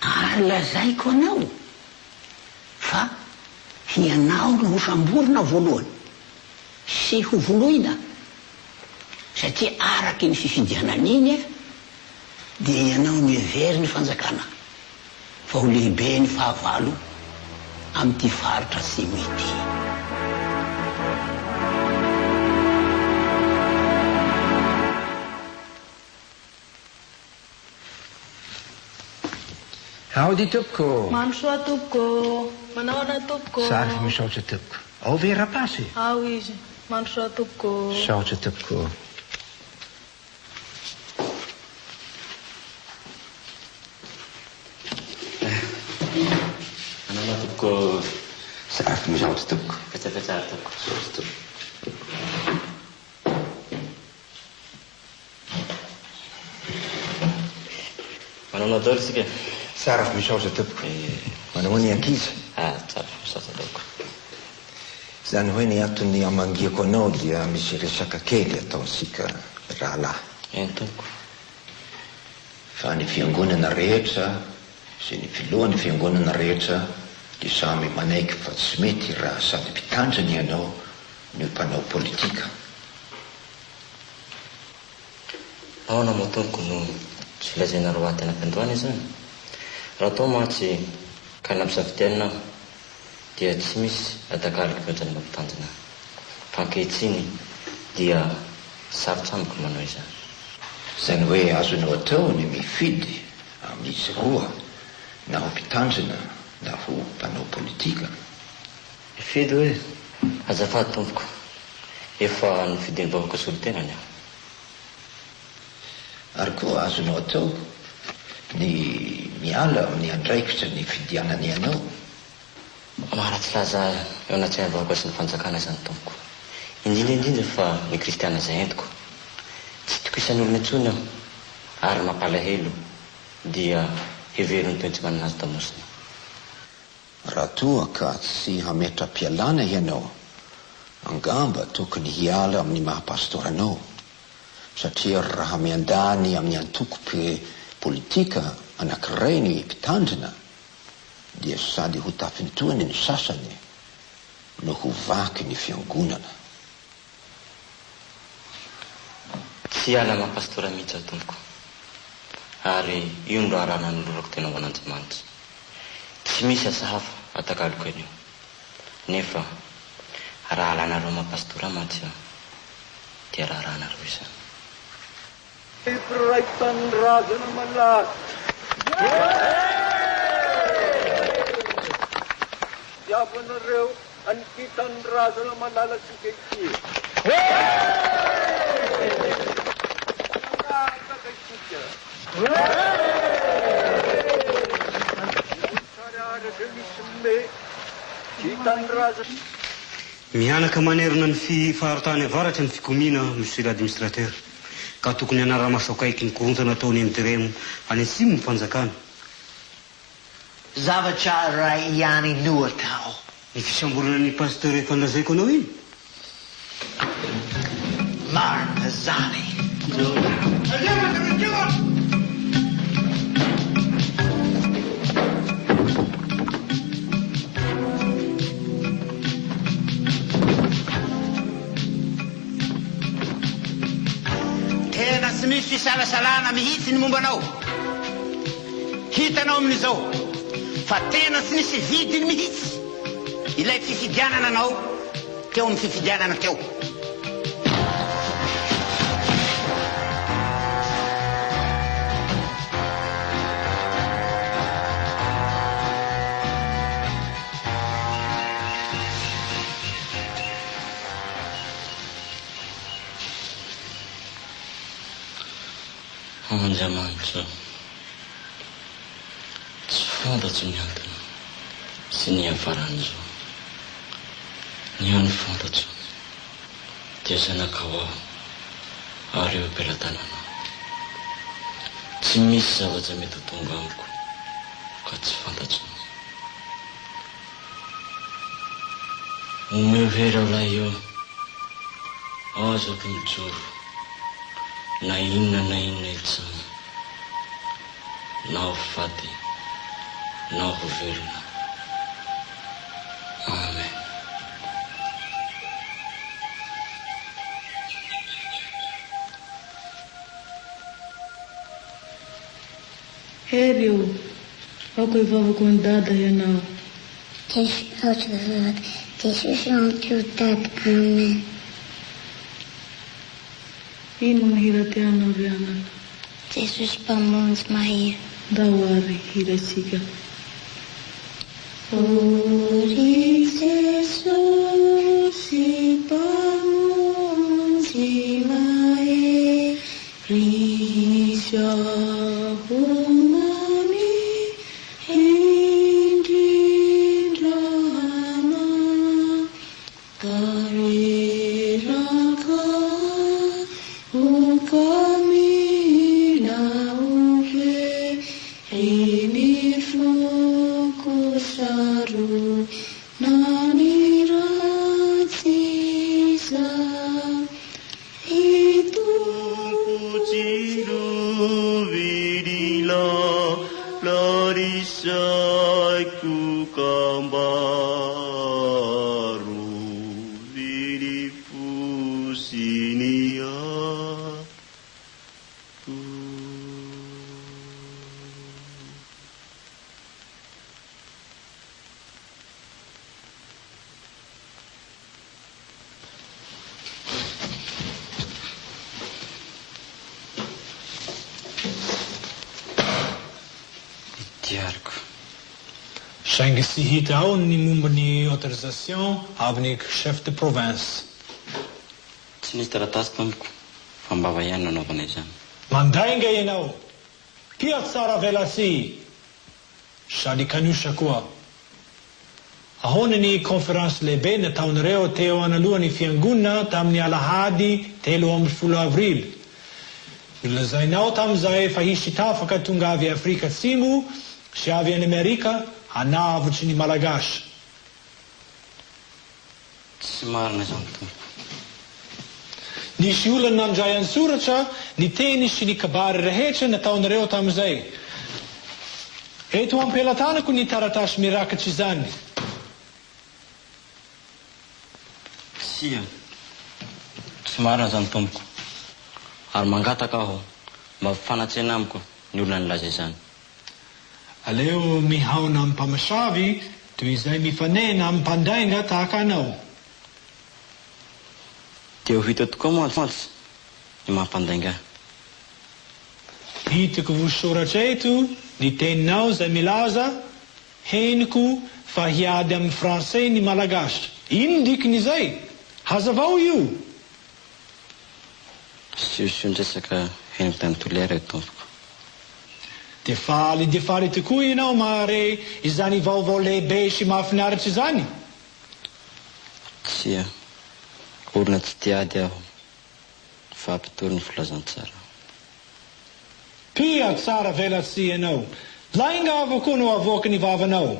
ary lazaiko anao fa hianao no hosamborona voalohany sy ho voloina satria araky ny fifidianan'iny dia ianao ny very ny fanjakana fa ho lehibe ny fahavalo amin'ity faritra sy mety Howdy tompoko. Mandrosoa tompoko. Manaona tompoko. Sary misaotra tompoko. Ao ve rapasy? Ao izy. Mandrosoa tompoko. Saotra tompoko. Manaona tompoko. Sary misaotra tompoko. Petsapetsary tompoko. Saotra tompoko. Manaona daholo sika. Tsara misaotra tompoko. Manao ny ankizy? Tsara misaotra tompoko. Zany hoe ny antony amangiako anao dia misy resaka kely ataonsika rahalahy. Tompoko. Fa ny fiangonana rehetra sy ny filohan'ny fiangonana rehetra dia samy manaiky fa tsy mety raha sady mpitandriny ianao ny mpanao politika. Ahoana moa tompoko no tsy filazaina roa tena mpandoana izany. Raha tao matsy ka nampisafidianina dia tsy misy atakaliky mihoatrany mampitanjana. Fa ankehitriny dia sarotra amiko manao izany. Zany hoe azonao atao ny mifidy amin'izy roa na ho mpitandrina na ho mpanao politika. Mifidy hoe azafady tompoko, efa nifidiny vahoaka solon-tenany aho. Ary koa azonao atao ny miala amin'ny andraikitra ny fidianany ianao. Maharatsy laza eo anatrehany vahoaka sy ny fanjakana izany tompoko. Indrindra fa ny kristiana izay entiko. Tsy toko isan'olona intsony aho ary mampalahelo dia heveriny toy tsy manana azy tamosina. Raha toa ka tsy hametram-pialana ianao, angamba tokony hiala amin'ny mahapastoranao satria raha miandany amin'ny antoko politika anankiray ny mpitandrina dia sady ho tafintoany ny sasany no ho vaky ny fiangonana. Tsy ala mahapastora mihitsy aho tompoko. Ary io no raha nanolorako tena ho an'Andriamanitra. Tsy misy asa hafa atakaliko an'io. Nefa raha alanareo mahapastora matsy aho dia rahanareo izany. Ibraitan-drazana malaky. Diavanareo ankitan-drazana malalaky ankehitriny. Mianaka manerina ny fifaharotany avaratra ny fikomina monsieur l'administrateur ka tokony anara-masokaiky ny korontana ataony MDRM any atsimo ny fanjakana. Zavatra ray ihany noa tao. Ny fisamborana ny pasteur efa nolazaiko anao iny. Marina zany. Tena tsy misy fisalasalana mihitsy ny mombanao. Hitanao amin'izao fa tena tsy misy vidiny mihitsy ilay fifidianana anao teo amin'ny fifidianana teo. Andriamanitra, tsy fantatro ny antony sy ny havaran'izao. Ny any fantatro dia zanakao aho Ary eo am-pelatanana tsy misy zavatra mety ho tonga amiko ka tsy fantatro. Omeo hery aho lahy eo, azoko mijoro na inona itsany, na ho faty na ho velona. Amen. Hery eo, aoko ivavako ny dada ianao. Jesus amiko io Dada. Amen. Ino mahira tianao ry anana? Jesus mpamonjy mahira. Ndao ary hiratsika. Ori Jesus mpamonjy mahira, risha Saingy sy hita ao ny momba ny autorisation amin'ny chef de province. Tsy nisy taratasy tompoko, fa mbava ihany nanaovana izany. Mandainga ianao, pia tsara velasy, sady kaniosa koa. Ahoana ny conférence lehibe nataonareo teo analohan'ny fiangonana tamin'ny alahady 13 avril. Ilazainao tamin'izay efa hisy tafaka tonga avy Afrika Atsimo sy avy any Amerika hanavotry ny malagasy. Tsy marina izany tompoko. Nisy olana nandray an-tsoratra ny teny sy ny kabary rehetra nataonareo tamin'izay. Eto am-pelatanako ny taratasy mirakitra izany. Sia, tsy marina izany tompoko. Ary mangataka aho mba fanatsena amiko ny olona nilaza izany. Aleo mihaona amin'ny mpamasavy toy izay mifanena amin'ny mpandainga tahaka anao. Dia ho hita tokoa mantsy ny mampandainga. Hitako vosoratra eto ny teninao izay milaza heniko fa hiady amin'ny fransay ny malagasy. Ino dikan'izay? Hazavao io. Sy ndresaka heniko tany tolera tompoko. Defaly tokoa ianao mahare izany vaovao lehibe sy mahafinaritra izany. Tsia, olona tsy tiady aho, fa ampitory ny filazantsara. Pia tsara velatsy ianao, lainga avao no avoaka ny vavanao.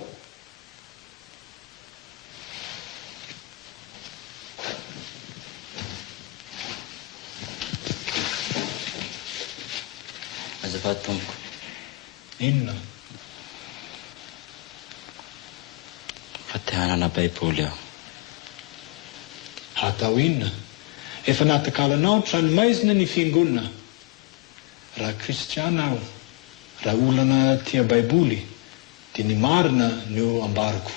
Azafady tompoko. Inona? Fa te hanana baiboly aho. Hatao inona? Efa natakalanao tranomaizina ny fiangonana. Raha kristiana aho, raha olana tia baiboly, dia ny marina no ambariko.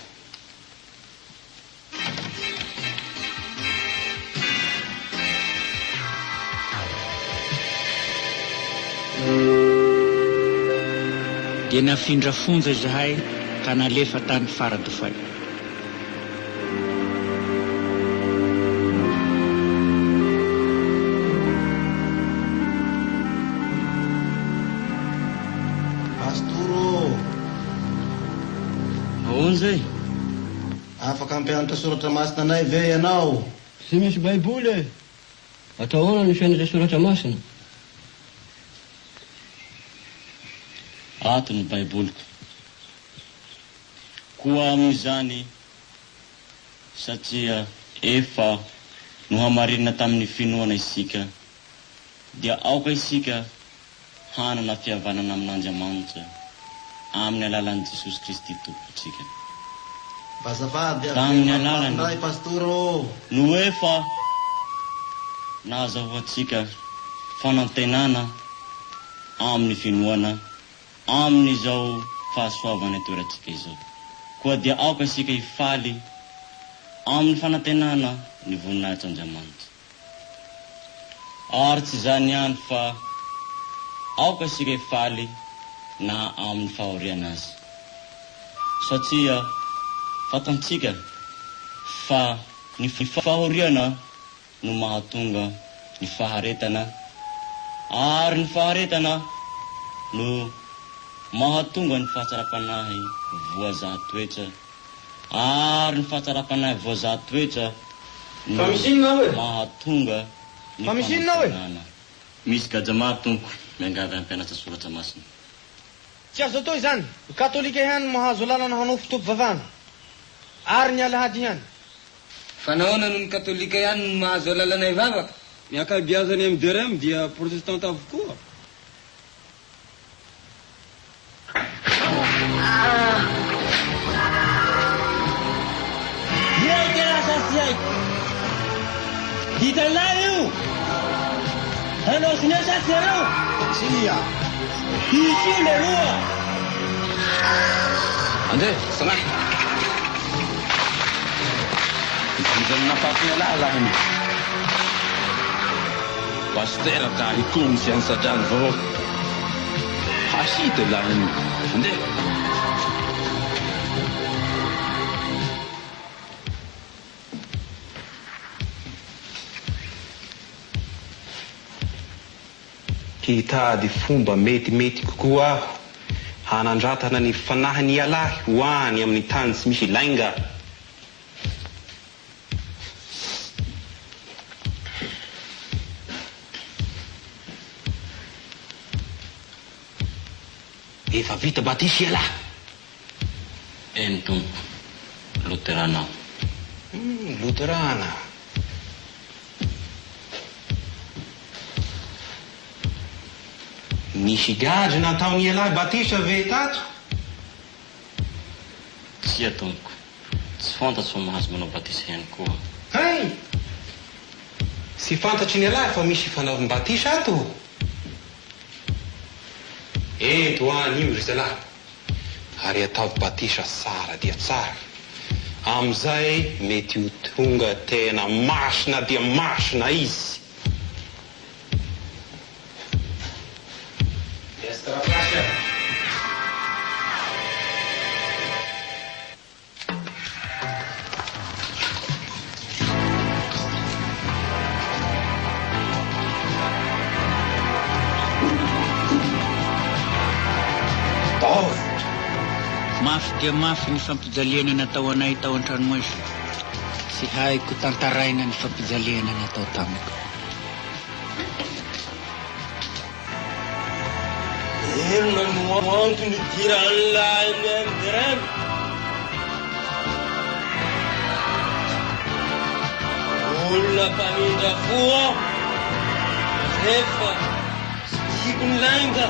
Dia nafindra fonja izahay ka nalefa tany faradofay. Pastoro. Ahoana zay? Afaka ampianatra soratra masina anay ve ianao? Tsy misy baiboly e. Atao ahoana ny fiainatra soratra masina? Ato ny baiboliko. Koa amin'izany satria efa nohamarinina tamin'ny finoana isika, dia aoka isika hanana fihavanana amin'Andriamanitra amin'ny alalan'i Jesosy Kristy Tompontsika. Tamin'ny alalany no efa nahazahoantsika fanantenana amin'ny finoana amin'izao fahasoavana toerantsika izao. Koa dia aoka isika hifaly amin'ny fanantenana ny voninahitry'Andriamanitra. Ary tsy izany ihany fa aoka isika hifaly na amin'ny fahoriana azy. Satria fatantsika fa ny fahoriana no mahatonga ny faharetana, ary ny faharetana no mahatonga ny fahatsara-panahy voazahan-toetra, ary ny fahatsara-panahy voazahan-toetra no mahatonga ny fanantenana. Misy gaja maro tompo miangavy amin'ny mpianatra soratra masina. Tsy azo atao izany. Ny katolika ihany mahazo lalana hanao fitopi-vavahana. Ary ny alahady ihany. Fa nahoana no ny katolika ihany no mahazo lalana hivavaka? Ny akabeazany amin'ny derem dia protestanta avokoa. Hitanay io! Hanao sinasatry areo! Sia! Hisy le aloha! Andre, sanahy! Izany napafina lalany. Pasteur ka hikomy sy ansadrany vao. Hasita lahiny. Andre! Hitady fomba metimety kokoa aho hanandratana ny fanahiny alahy ho any amin'ny tany tsy misy lainga. Efa vita batisy alahy. Eny tompo, Luterana. Luterana. Misy gadry nataony alahy batisa ve tato? Tsia tompoko. Tsy fantatro fa mahazo manao batisa ihany koa. Hay! Tsy fantatry ny alahy fa misy fanaovim-batisa ato. Eto any io ry zalahy. Ary ataovy batisa tsara dia tsara. Amizay mety ho tonga tena masina dia masina izy. Mafy dia mafy ny fampijaliana natao anay tao an-tranomasy. Tsy haiko tantaraina ny fampijaliana natao tamiko. Ino no antony tiran'lahy miandirany? Olona mpamindra fo aho. Nefa tsy tiako ny lainga.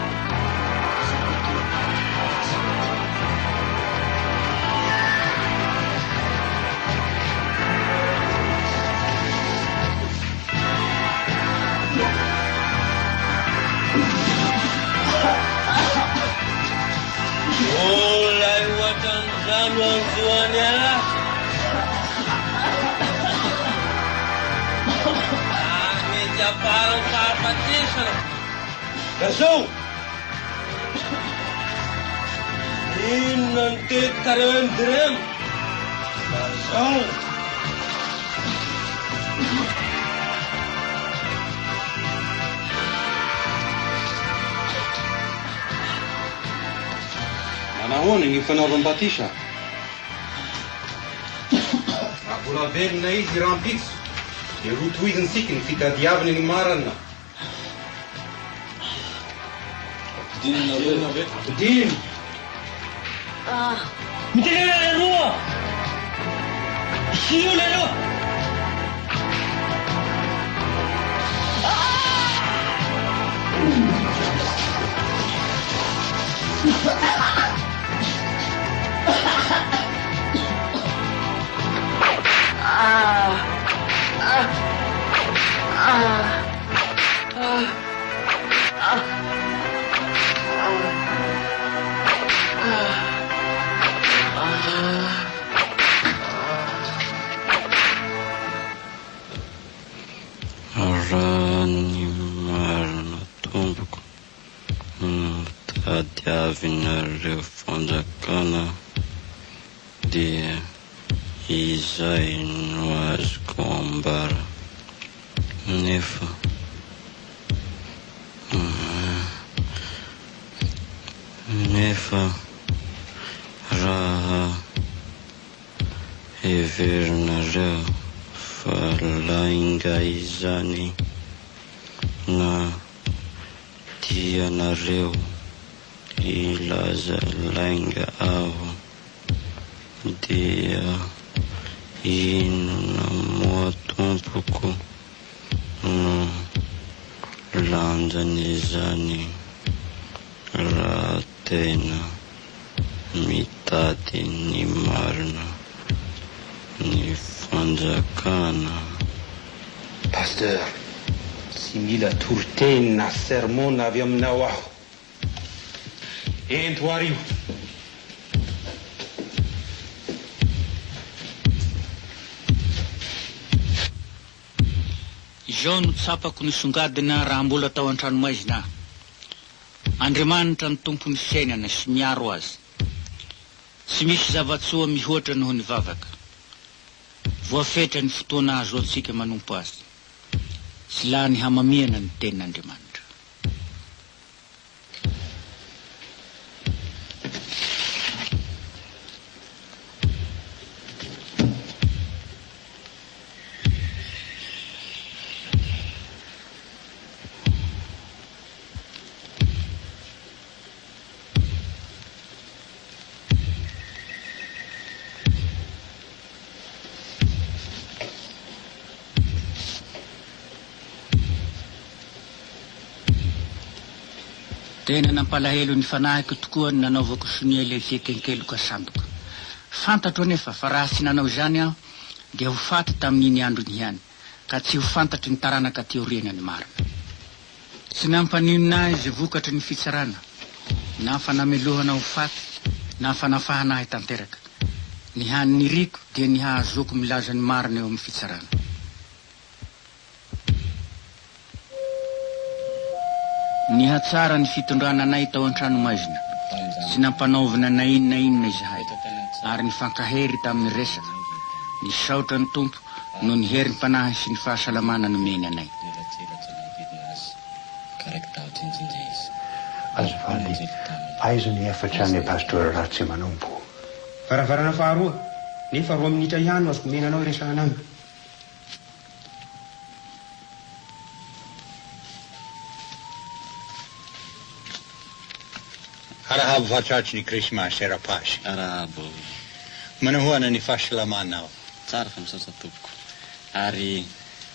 Olay ohatran'izany anjoany ahy. Ary mety aparany fahafatesana. Gasao! Inona ny tetika reo MDRM? Gasao! Nahoana ny fanaovam-batisa? Mbola velona izy rampitso. Dia rotohiziny sika ny fitadiavany ny marina. Ampidinina. Mitenena leroa! Sio leroa! Raha ny marina tompoko no tadiavinareo fanjakana dia izay no azoko ambara nefa raha heverinareo fa lainga izany na tianareo ilaza lainga aho dia inona moa tompoko no lanjan'izany raha tena mitady ny marina ny fanjakana. Pasteur, tsy mila toriteny na sermona avy aminao aho. Ento arivo. Izao no tsapako ny songadina raha mbola tao an-tranomaizina. Andriamanitra ny tompony fiainana sy miaro azy. Tsy misy zavatsoa mihoatra noho ny vavaka. Voafetra ny fotoana azo antsika manompo azy. Sy lany hamamiana ny tenin'Andriamanitra. Tena nampalahelo ny fanahiko tokoa ny nanaovako sonia ilay fiekenkeloko asamboka. Fantatro anefa fa raha tsy nanao izany aho dia ho faty tamin'iny andro ny ihany, ka tsy ho fantatry ny taranaka teoriana ny marina. Tsy nampaninona izy vokatry ny fitsarana, na fanamelohana ho faty, na fanafahana ahy tanteraka. Ny hanin'ny riko dia ny hahazoko milaza ny marina eo amin'ny fitsarana. Nihatsara ny fitondrana anay tao an-tranomaizina, sy nampanaovana na inona izahay, ary nifankahery tamin'ny resaka. Ny saotra ny tompo no ny hery ny panahy sy ny fahasalamana nomeny anay. Azafady, aiza ny efatra ny pastora raha tsy manompo? Varavarana faharoa, nefa 2 minitra ihany no azoko menanao iresana anamiko. Arahabo fahatratra ny Krismasy era-pasy. Arahabo. Manahoana ny fahasalamanao? Tsara fa misaotra tompoko. Ary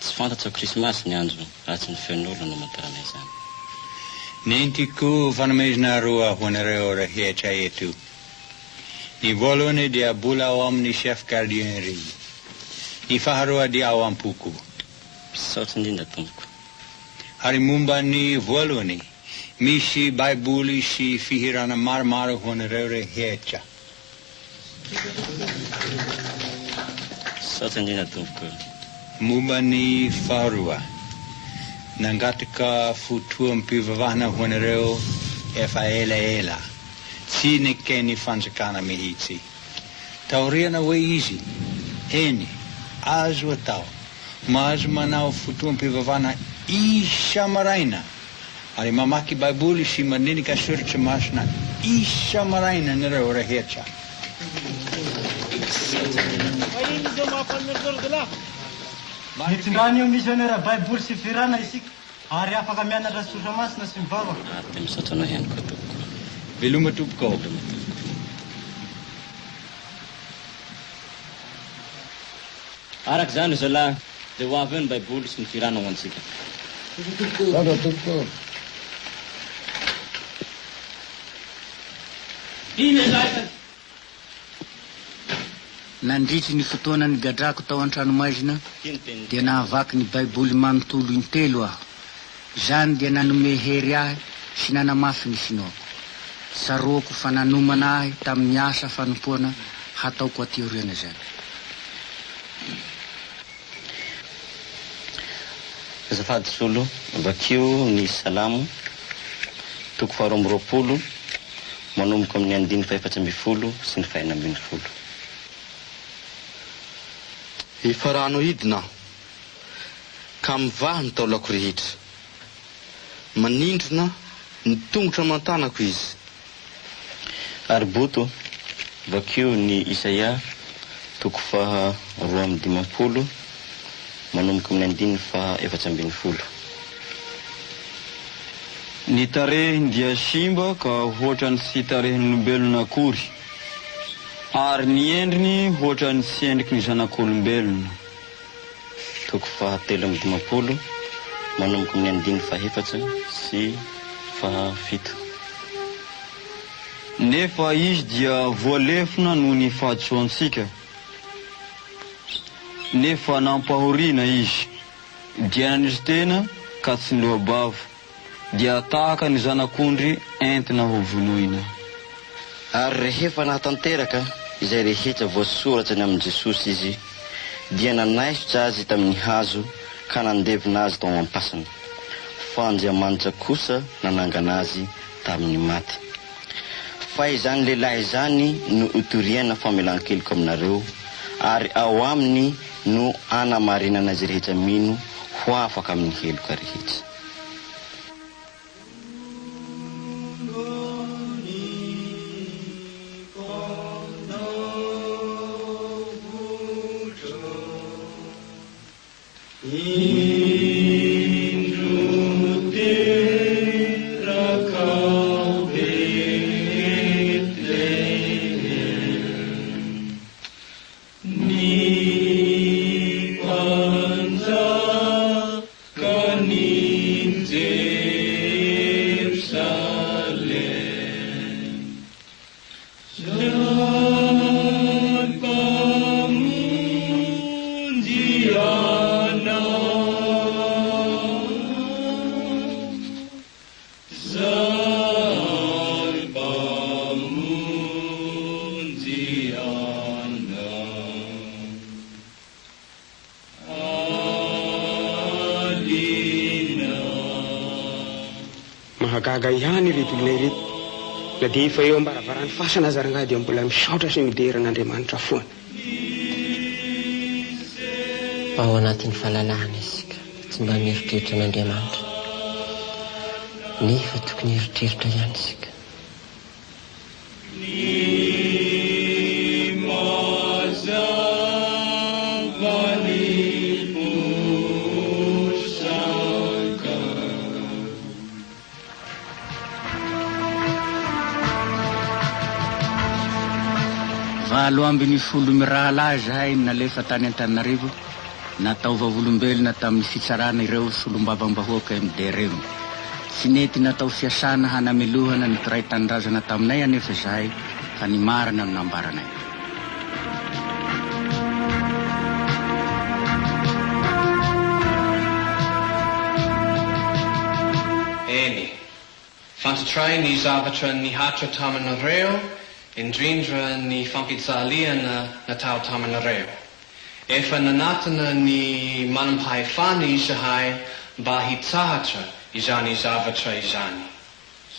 tsy fantatro Krismasy ny andro raha tsy ny feon'olona no amantarana izany. Nentiko fanomezana roa ho anareo rehetra eto. Ny voalohany dia bola ao amin'ny chef gardien-ry. Ny faharoa dia ao am-poko. Misaotra indrindra tompoko. Ary momba ny voalohany, misy baiboly sy fihirana maromaro ho anareo rehetra. Misaotra indrindra tompoko. Momba ny faharoa, nangataka fotoam-pivavahana ho anareo efa ela. Tsy nekeny fanjakana mihitsy. Taoriana hoe izy, eny, azo atao, mahazo manao fotoam-pivavahana isa maraina. Ary mamaky baiboly sy mandinika soratra masina isa maraina nareo rehetra. Mitsindrany eo missionnaire Baiboly sy firana isika ary afaka mianatra sotra masina sy mivavaka. Dia misaotra ihany koa tompoko. Veloma tompoko ao. Araka izany zalahy, dia ho avy eo ny Baiboly sy ny firana ho antsika. Tompoko. Ina zay. Nandritry ny fotoana ny gadrako tao an-tranomaizina dia nahavaky ny Baiboly manontolo intelo aho. Izany dia nanome hery ahy sy nanamafy ny finoako. Saroako fa nanomana ahy tamin'ny asa fanompoana hataoko aty aoriana izany. Azafady solo, vakio ny salamo, toko faharoa amby roapolo, manomboka amin'ny andiny faha-efatra ambin'ny folo sy ny faha-enina ambin'ny folo. Ifarano idina ka mivaha ny taolako rehetra, manindrona ny tongotra mantanako izy. Ary boto, vakio ny Isaia, toko faharoa amby dimampolo, manomboka amin'ny andiny faha-efatra ambin'ny folo. Ny tarehiny dia simba ka ohatra ny sy tarehin'olombelona akory, ary ny endriny ohatra ny sy endriky ny zanak'olombelona. Toko fahatelo amby dimampolo, manomboka amin'ny andiny faha-efatra sy faha-fito. Nefa izy dia voalefona noho ny fahatsoantsika, nefa nampahoriana izy, dia nanisy tena ka tsy lohabava, dia tahaka ny zanak'ondry entina ho vonoina. Ary rehefa nahatanteraka izay rehetra voasoratra ny amin'i Jesosy izy, dia nanaisotra azy tamin'ny hazo ka nandevina azy tao am-pasana, fa Andriamanitra kosa nanangana azy tamin'ny maty. Fa izany lehilahy izany no utoriana famelan-keloka aminareo, ary ao aminy no anamarinana azy rehetra mino ho afaka amin'ny heloka rehetra. Mahagaga ihany ireto olona ireto, na dia efa eo ambaravarany fasana aza rangahy dia mbola misaotra sy mideran'Andriamanitra foana. Ao anatin'ny fahalalahana isika, tsy mba mieritreritra an'Andriamanitra, nefa tokony eritreritra ihany isika. Valo ambin'ny folo mirahalahy zahay nalefa tany Antananarivo, natao vavolombelona tamin'ny fitsarana ireo solombavam-bahoaka MDRM. Tsy nety natao fiasana hanamelohana ny mpiray tanindrazana taminay anefa zahay fa ny marina amin'ny ambaranay. Eny, fantatray ny zavatra nihatra taminareo, indrindra ny fampijaliana natao taminareo. Efa nanatana ny manampahefana izahay mba hitsahatra izany zavatra izany.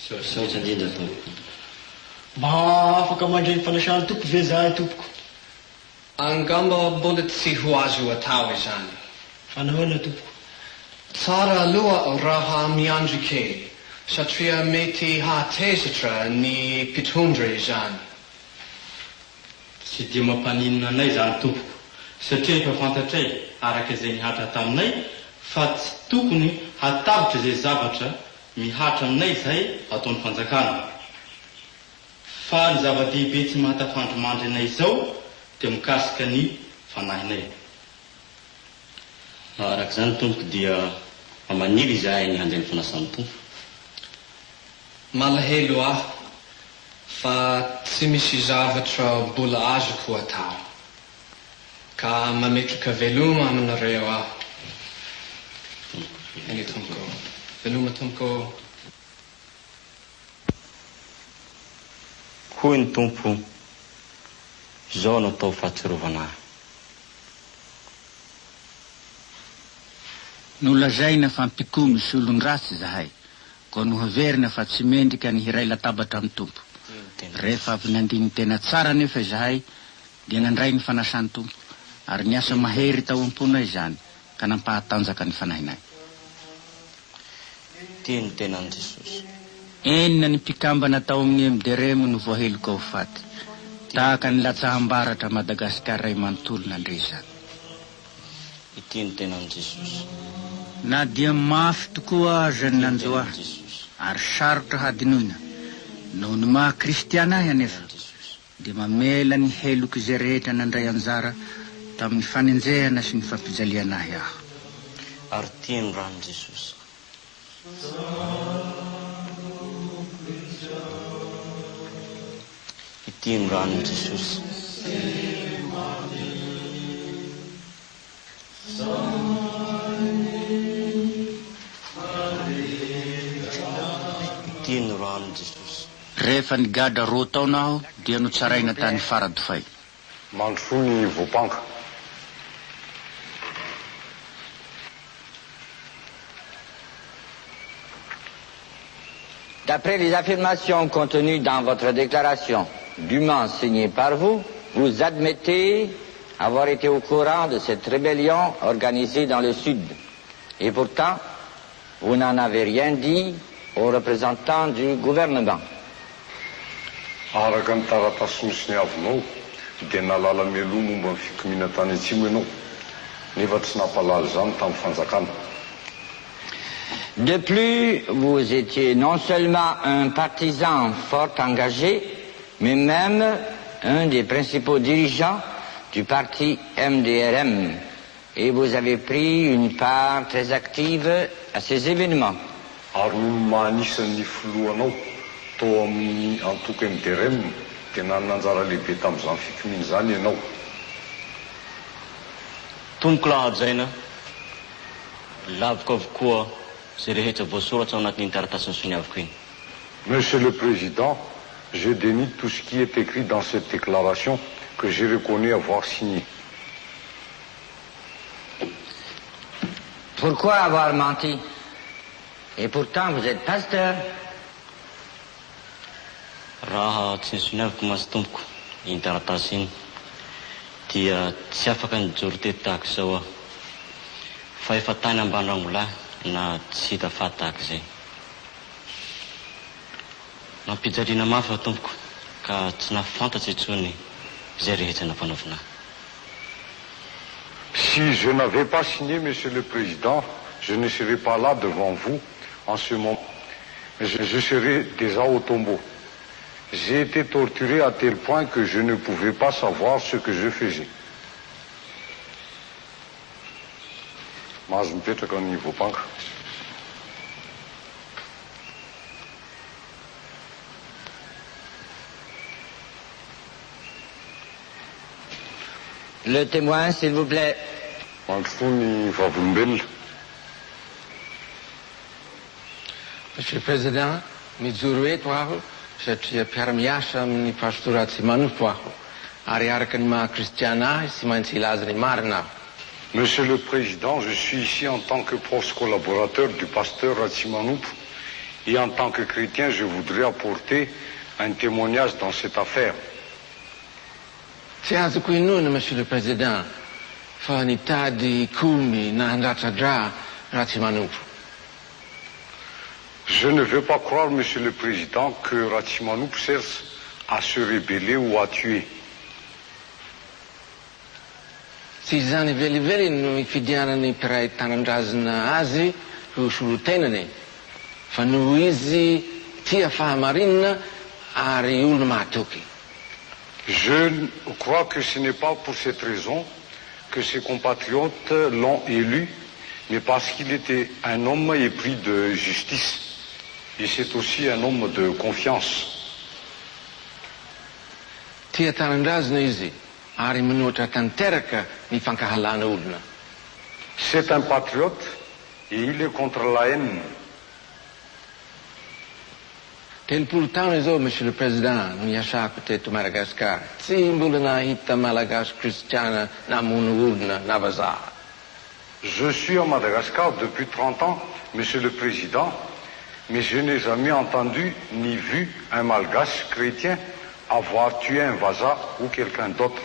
Saotra indrindra tompoko. Mba afaka mandray fanasana tompo ve zahay tompoko? Angamba mbola tsy ho azo atao izany. Fa nahoana tompoko? Tsara aloha raha miandry kely, satria mety hahatezatra ny mpitondra izany. Tsy dia mampaninona anay zany tompoko, satria efa fantatray araka izay nihatra taminay fa tsy tokony hatavitra izay zavatra mihatra aminay izay ataon'ny fanjakana. Fa ny zava-dehibe tsy mahatafandromandry anay izao dia mikasika ny fanahinay. Araka izany tompoko dia maniry izahay ny handeha ny fanasan'ny tompo. Malahelo aho fa tsy misy zavatra mbola azoko atao ka mametraka veloma aminareo aho. Eny tompoko. Veloma tompoko. Hoy ny tompo, izao no atao fahatsirovana ahy. Nolazaina fa ampikoa misy olon-dratsy zahay, ko noheverina fa tsy mendrika ny hiray latabatra amin'ny tompo. Rehefa avy nandiny tena tsara nefa zahay, dia nandray ny fanasan'ny tompo, ary niasa mahery tao am-ponay izany, ka nampahatanjaka ny fanahinay. Tiany tenan'i Jesosy. Enina ny mpikambana tao amin'ny Emideremo no voaheloka ho faty, tahaka ny latsaham-baratra Madagasikara ray manontolo nandre izany. Tiany tenan'i Jesosy. Na dia mafy tokoa aza ny nanjo ahy, ary sarotra hadinoina, noho ny maha kristiana ahy anefa, dia mamela ny heloka izay rehetra nandray anjara tamin'ny fanenjehana sy ny fampijaliana ahy aho. Ary tiany ranon Jesosy. Tiany ranon Jesosy. Tiany ranon Jesosy. Rehefa nigadra roa taona aho, dia notsaraina tany Faradofay. Mandrony voapanka. D'après les affirmations contenues dans votre déclaration, dûment signée par vous, vous admettez avoir été au courant de cette rébellion organisée dans le Sud. Et pourtant, vous n'en avez rien dit aux représentants du gouvernement. Araka ny taratasy misy ny avinao dia nalala mialoha momba ny fikomina tany atsimo ianao nefa tsy nampalala izany tamin'ny fanjakana. De plus, vous étiez non seulement un partisan fort engagé, mais même un des principaux dirigeants du parti MDRM. Et vous avez pris une part très active à ces événements. Ary noho manisan'ny filohanao tao amin'ny antoko MDRM dia nanana anjara lehibe tamin'izany fikomina izany ianao. Tompoko lahajaina, laviko avokoa zay rehetra voasoratra ao anatin'ny taratasy ny soniaviko iny. Monsieur le Président, je dénie tout ce qui est écrit dans cette déclaration que j'ai reconnu avoir signé. Pourquoi avoir menti? Et pourtant, vous êtes pasteur. Raha tsy nisoniaviko masy tompoko iny taratasy iny dia tsy afaka nijoro teto tahaka izao aho, fa efa tany ambany rangolahy na tsy hita faty tahaka izay. Nampijaliana mafy aho tompoko ka tsy nafantatsa intsony izay rehetra nampanaovina. Si je n'avais pas signé, Monsieur le Président, je ne serais pas là devant vous en ce moment. Je serais déjà au tombeau. J'ai été torturé à tel point que je ne pouvais pas savoir ce que je faisais. Mahazo mipetraka ny voapanka. Le témoin, s'il vous plaît. Mandrony vavolombelona. Monsieur le Président, mijoro eto aho satria mpiara-miasa amin'ny pastora tsy manompo aho ary araka ny maha-kristiana ahy sy maintsy ilaza ny marina aho. Monsieur le Président, je suis ici en tant que proche collaborateur du pasteur Ratsimanoupo et en tant que chrétien, je voudrais apporter un témoignage dans cette affaire. Tsy azoko inoana, Monsieur le Président, fa nitady komy na handratradra Ratsimanoupo. Je ne veux pas croire, Monsieur le Président, que Ratsimanoupo cherche à se rébeller ou à tuer. tsy zany velively no ifidianany mpiray tanandrazina azy ho solotenany fa no izy tia fahamarinana ary olona mahatoky. Je crois que ce n'est pas pour cette raison que ses compatriotes l'ont élu, mais parce qu'il était un homme épris de justice. Et c'est aussi un homme de confiance. Tia tanandrazina izy ary manoatra tanteraka ny fankahalana olona. C'est un patriote et il est contre la haine. Telopolo taona izao, Monsieur le Président, no niasako teto Madagasikara. Tsy mbola nahita malagasy kristiana namono olona na vazaha. Je suis à Madagascar depuis 30 ans, Monsieur le Président, mais je n'ai jamais entendu ni vu un malgache chrétien avoir tué un vaza ou quelqu'un d'autre.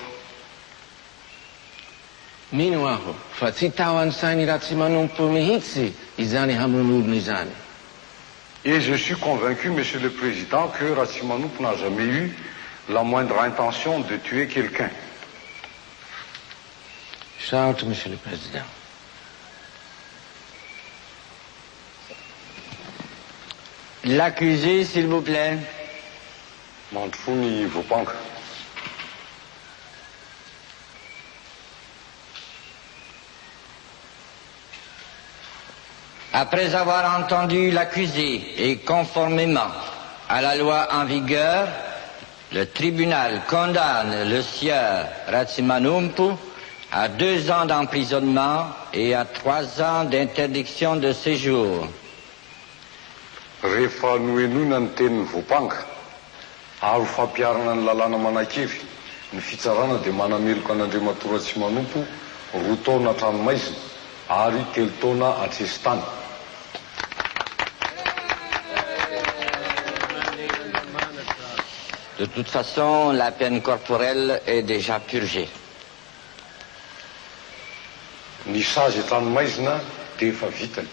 Mino aho fa tsy tao an-tsainy raha tsy manompo mihitsy izany hamono olona izany. Et je suis convaincu, Monsieur le Président, que Ratsimanoup n'a jamais eu la moindre intention de tuer quelqu'un. Saotra, Monsieur le Président. L'accusé, s'il vous plaît. Mantoufoni Vopank. Après avoir entendu l'accusé et conformément à la loi en vigueur, le tribunal condamne le sieur Ratsimanumpu à 2 ans d'emprisonnement et à 3 ans d'interdiction de séjour. Rehefa noenona ny tenin'ny voapanka ary fampiarana ny lalàna manan-kevy ny fitsarana dia manameloka an'Andriamatora Ratsimanumpu 2 taona an-tranomaizina ary 3 taona an-tsesitany. De toute façon, la peine corporelle est déjà purgée. Ny sazy an-tranomaizina dia efa vitany.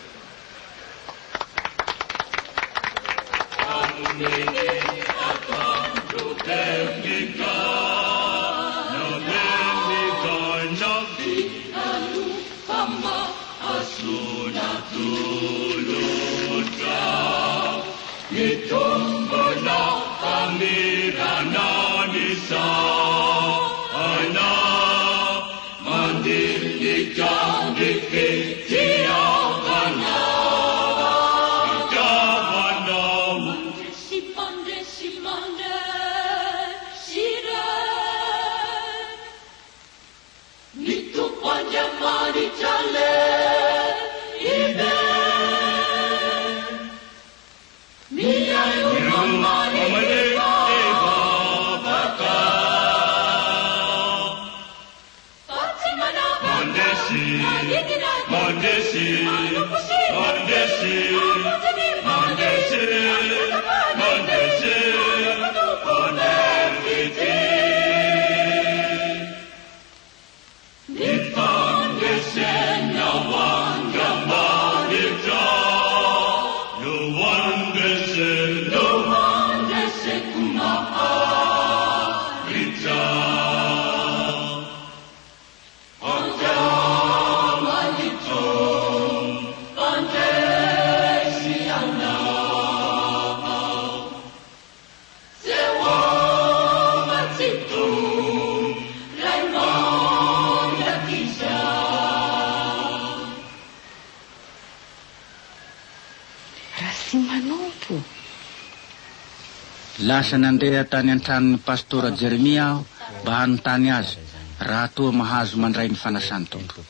Lasa nandeha tany an-tranon'ny pastora Jeremia aho mba hanontany azy raha toa mahazo mandray ny fanasan-tombo.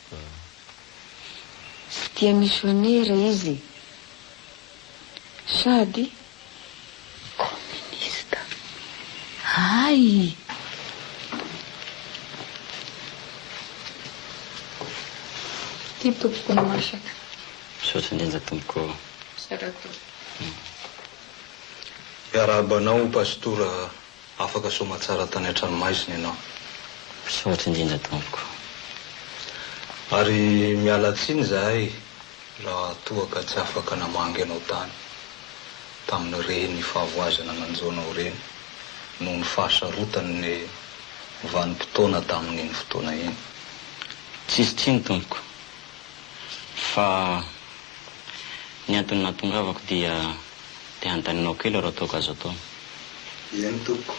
Tsy tia misionera izy sady komunista. Ay! Ty tompoko ny masaka. Misaotra indrindra tompoko. Sarako. Iarabanao, pastora, afaka somatsara tany an-tranomaizina ianao. Misaotra indrindra tompoko. Ary miala tsiny zahay raha toa ka tsy afaka namangy anao tany tamin'ny reny fahavoazana nanjonao reny noho ny fahasarotany ny vanim-potoana tamin'iny fotoana iny. Tsisy tsiny tompoko. Fa ny antony nahatongavako dia te hantaninao kely raha ataoko azo atao. Eny tompoko.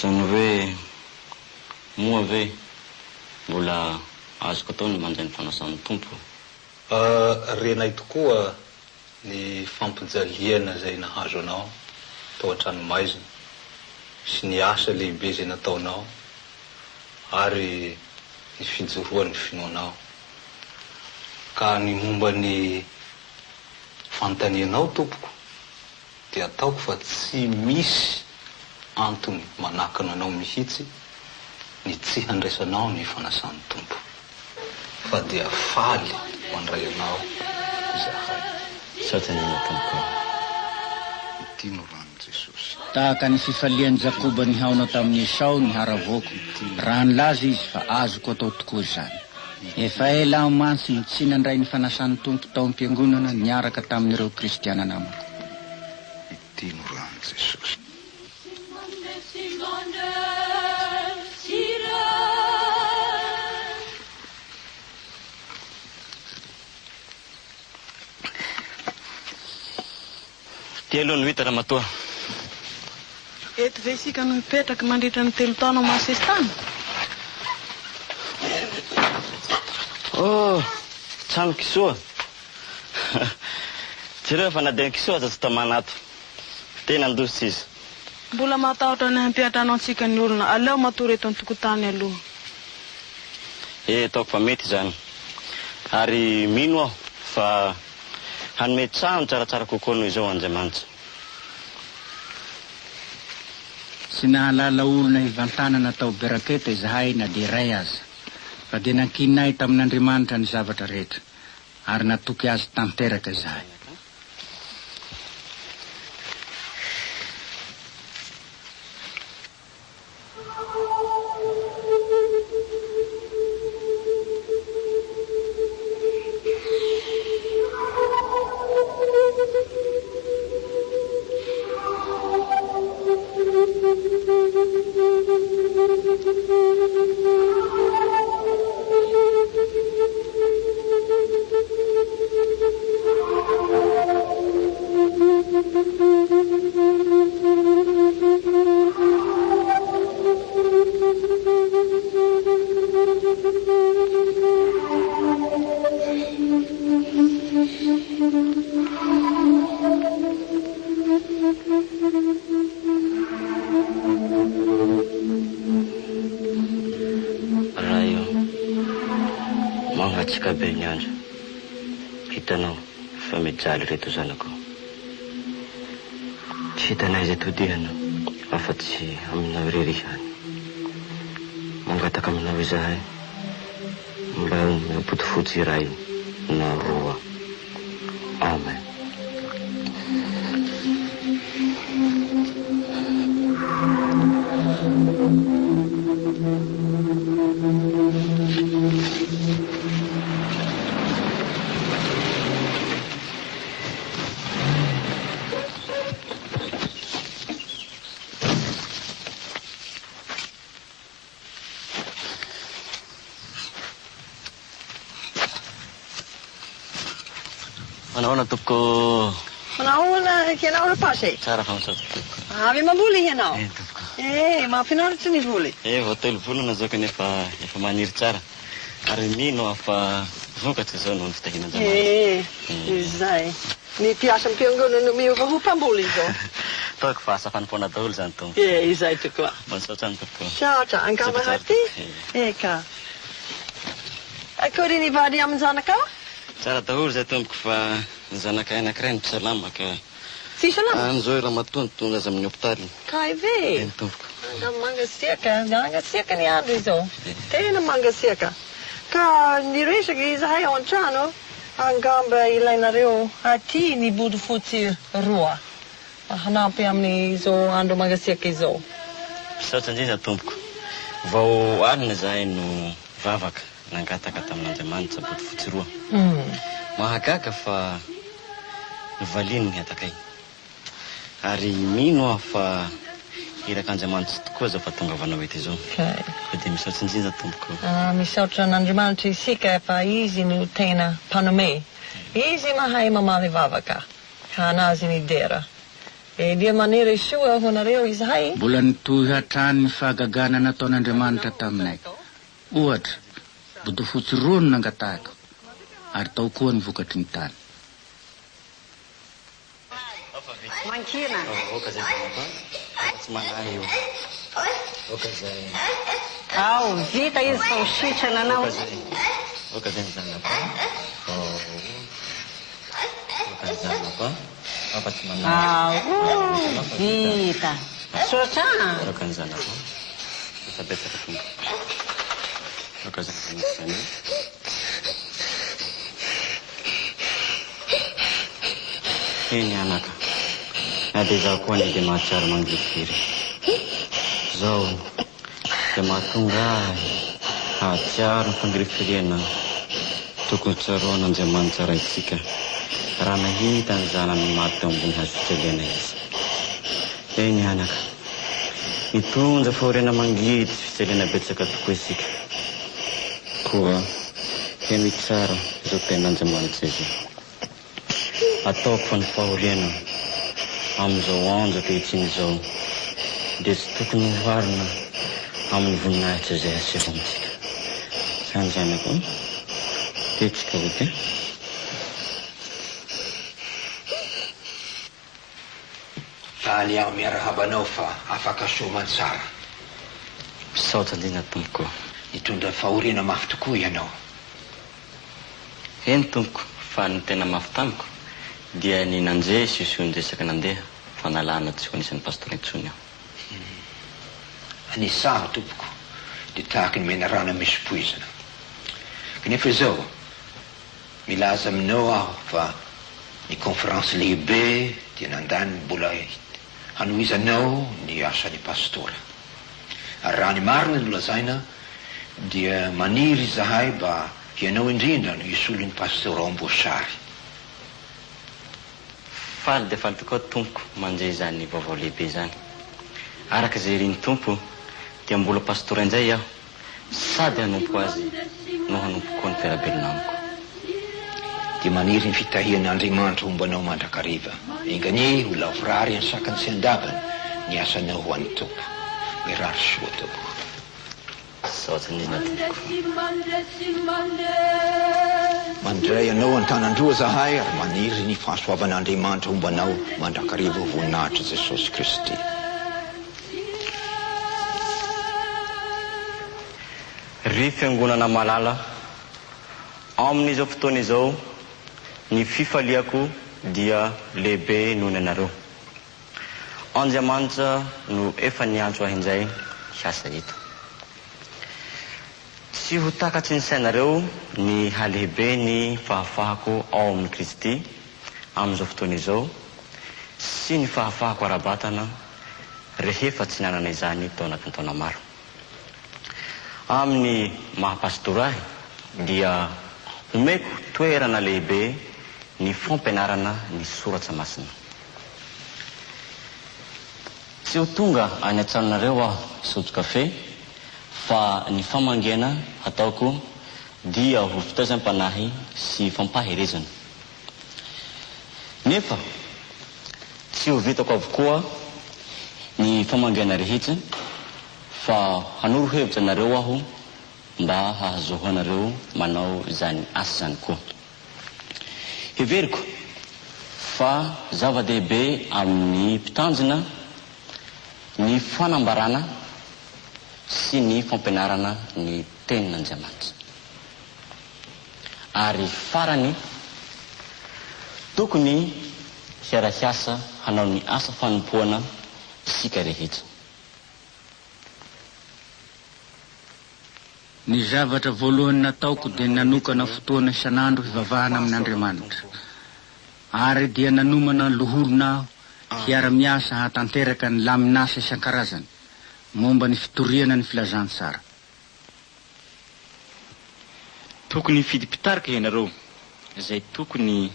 Zany hoe moa ve mbola azoko atao ny manjay ny fanasan'ny tompo? Renay tokoa ny fampijaliana zay nahazo anao tao an-tranomaizina sy ny asa lehibe zay nataonao ary ny fijoroan'ny finoanao. Ka ny momba ny fanontanianao tompoko dia ataoko fa tsy misy antony manakana anao mihitsy ny tsy handraisanao ny fanasan'ny tompo, fa dia faly mandray anao zahay. Satria tompo. Tino rano Jesosy. Tahaka ny fifalian'i Jakoba ny haona tamin'ny Esau ny haravoko, raha nilaza izy fa azoko atao tokoa zany. Efa ela aho mantsy tsy nandray ny fanasan'ny tompo tao am-piangonana niaraka tamin'ireo kristiana namako. Tino rano Jesosy. Telo ny vita ramatoa. Eto ve isika no mipetraka mandritra ny 3 taona Masestana? Oh, trano kisoa. Jereo fa nadeha kisoa aza tsy tamanato. Tena andosy izy. Mbola matahotra ny hampiatrano antsika ny olona. Aleo matory eto an-tokotany aloha. Taoko fa mety zany. Ary mino aho fa hanome trano tsaratsara kokoa noho izao Andriamanitra. Sy nahalala olona hivantanana tao beraketa izahay na dia iray aza. Fa dia nankinay tamin'Andriamanitra ny zavatra rehetra. Ary natoky azy tanteraka izahay. Mangatsika be ny andro. Hitanao fa mijaly reto zanako. Tsy hitanay izay todihana afa-tsy aminao irery ihany. Mangataka aminao izahay mba mampoti-fotsy iray na roa. Amen. Manahona tompoko. Manahona ianao rapasy? Tsara fanosavy tompoko. Avy mamboly ianao? Mahafinaritra ny voly. Voatelo volana zao kanefa efa maniry tsara. Ary mino fa vokatra zao noho ny fitahinan-Andriamanitra. Izay. Ny mpiasa am-piangonana miova ho mpamboly izao. Taoko fa asa fanompoana daholo zany tompo. Izay tokoa. Mahasoatra ny tompoko. Saotra, angamba haty? Eka. Akory ny vady amin'ny zanakao? Tsara daholo zay tompoko fa ny zanakay anankiray ny tsy salama ka. Tsy salama? An'izao ramatoa tonga azy amin'ny hopitaly. Kay ve? Eny tompoko. Mangasiaka ny andro izao. Tena mangasiaka. Ka niresaka izahay ao an-trano, angamba ilainareo aty ny body fotsy roa. Hanampy amin'izao andro mangasiaka izao. Misaotra indrindra tompoko. Vao alina zahay no vavaka nangataka tamin'Andriamanitra body fotsy roa. Mahagaga fa novaliany ny atakay. Ary mino aho fa Irakan'Andriamanitra tokoa zao fa tonga vanao eto izao. Fa dia misaotra indrindra tompoko. Misaotra an'Andriamanitra isika fa izy no tena mpanome. Izy mahay mamaly vavaka. Ka anazy ny dera. E dia maniry soa honareo izahay. Mbola nitohy hatrany ny fahagagana nataon'Andriamanitra taminay. Ohatra, bodofotsy roa no nangatahako, ary tao koa ny vokatry ny tany. Mankina. Oka zay zanako, tsy manahy io. Oka zay. Ao, vita izy fa usitrana anao. Oka zay zanako. Oka zanako. Oka tsy manahy. Vita. Sotrana. Oka zanako. Sabetsaka tumbo. Oka zanako. Eny anaka. Na dia zaho koa ny dia mahatsiaro mangifiry. Zao dia mahatonga hahatsiaro ny fangirifiriana tokony tsaroana Andriamanitra raitsika raha nahita ny zanany maty teo ambony hazo fijaliana izy. Eny anaka. Mitondra faoriana mangidy fijaliana betsaka tokoa isika. Koa hemy tsara izao ten'Andriamanitra izy. Ataoko fa ny fahoriana amin'izao andro ankehitriny izao dia tsy tokony hoharina amin'ny voninahitra izay aseho amintsika. Izany zanako, tetsika ote. Faly aho miarahabanao fa afaka soman tsara. Misaotra indrindra tompoko. Nitondra fahoriana mafy tokoa ianao. Eny tompoko, fa ny tena mafy tamiko dia ny nanjea siosiony resaka nandeha fa nalana tsy ho anisan'ny pastora intsony aho. Anisaho tompoko dia tahaka ny mena rano misy poizina. Kanefa izao milaza aminao aho fa ny konferansy lehibe dia nandany mbola hanohizanao ny asan'ny pastora. Ary raha ny marina no lazaina dia maniry zahay mba ianao indrindra no hisolo ny pastora ambosary. Faly dia faly tokoa tompoko mandray izany vaovao lehibe izany. Araka izay riny tompo dia mbola pastora indray aho sady hanompo azy no hanompo koa ny fiarabelonamiko. Dia maniry ny fitahian'Andriamanitra hombanao mandrakariva. Enganie ho lavorary any sakany sy andavany ny asanao ho an'ny tompo. Mirary soa tompo. Saotra indrindra tompoko. Mandray anao an-tanandroa zahay ary maniry ny fahasoavan'Andriamanitra hombanao mandrakariva voninahitra Jesosy Kristy. Ry fiangonana malala amin'izao fotoana izao ny fifaliako dia lehibe noho ny anareo. Andriamanitra no efa niantso ahy indray hiasa eto. Tsy ho takatry ny sainareo ny halehibe ny fahafahako ao amin'ny Kristy amin'izao fotoana izao sy ny fahafahako ara-batana rehefa tsy nanana izany tao anatin'ny taona maro. Amin'ny mahapastora ahy dia omeko toerana lehibe ny fampianarana ny soratra masina. Tsy ho tonga any an-tranonareo aho sotro kafe fa ny famangena ataoko dia ho fitaizam-panahy sy fampaherezana. Nefa tsy ho vitako avokoa ny famangena rehetra fa hanoro hevitra anareo aho mba hahazoho anareo manao izany asa zany koa. Heveriko fa zava-dehibe amin'ny mpitanjona ny fanambarana sy ny fampianarana ny tenin'Andriamanitra. Ary farany tokony hiara-hiasa hanao ny asa fanompoana isika rehetra. Ny zavatra voalohany nataoko dia nanokana fotoana isan'andro hivavahana amin'Andriamanitra. Ary dia nanomana lohorona hiara-miasa hatanteraka ny laminasa isan-karazany momba ny fitoriana ny filazantsara. Tokony fidipitarika ianareo izay tokony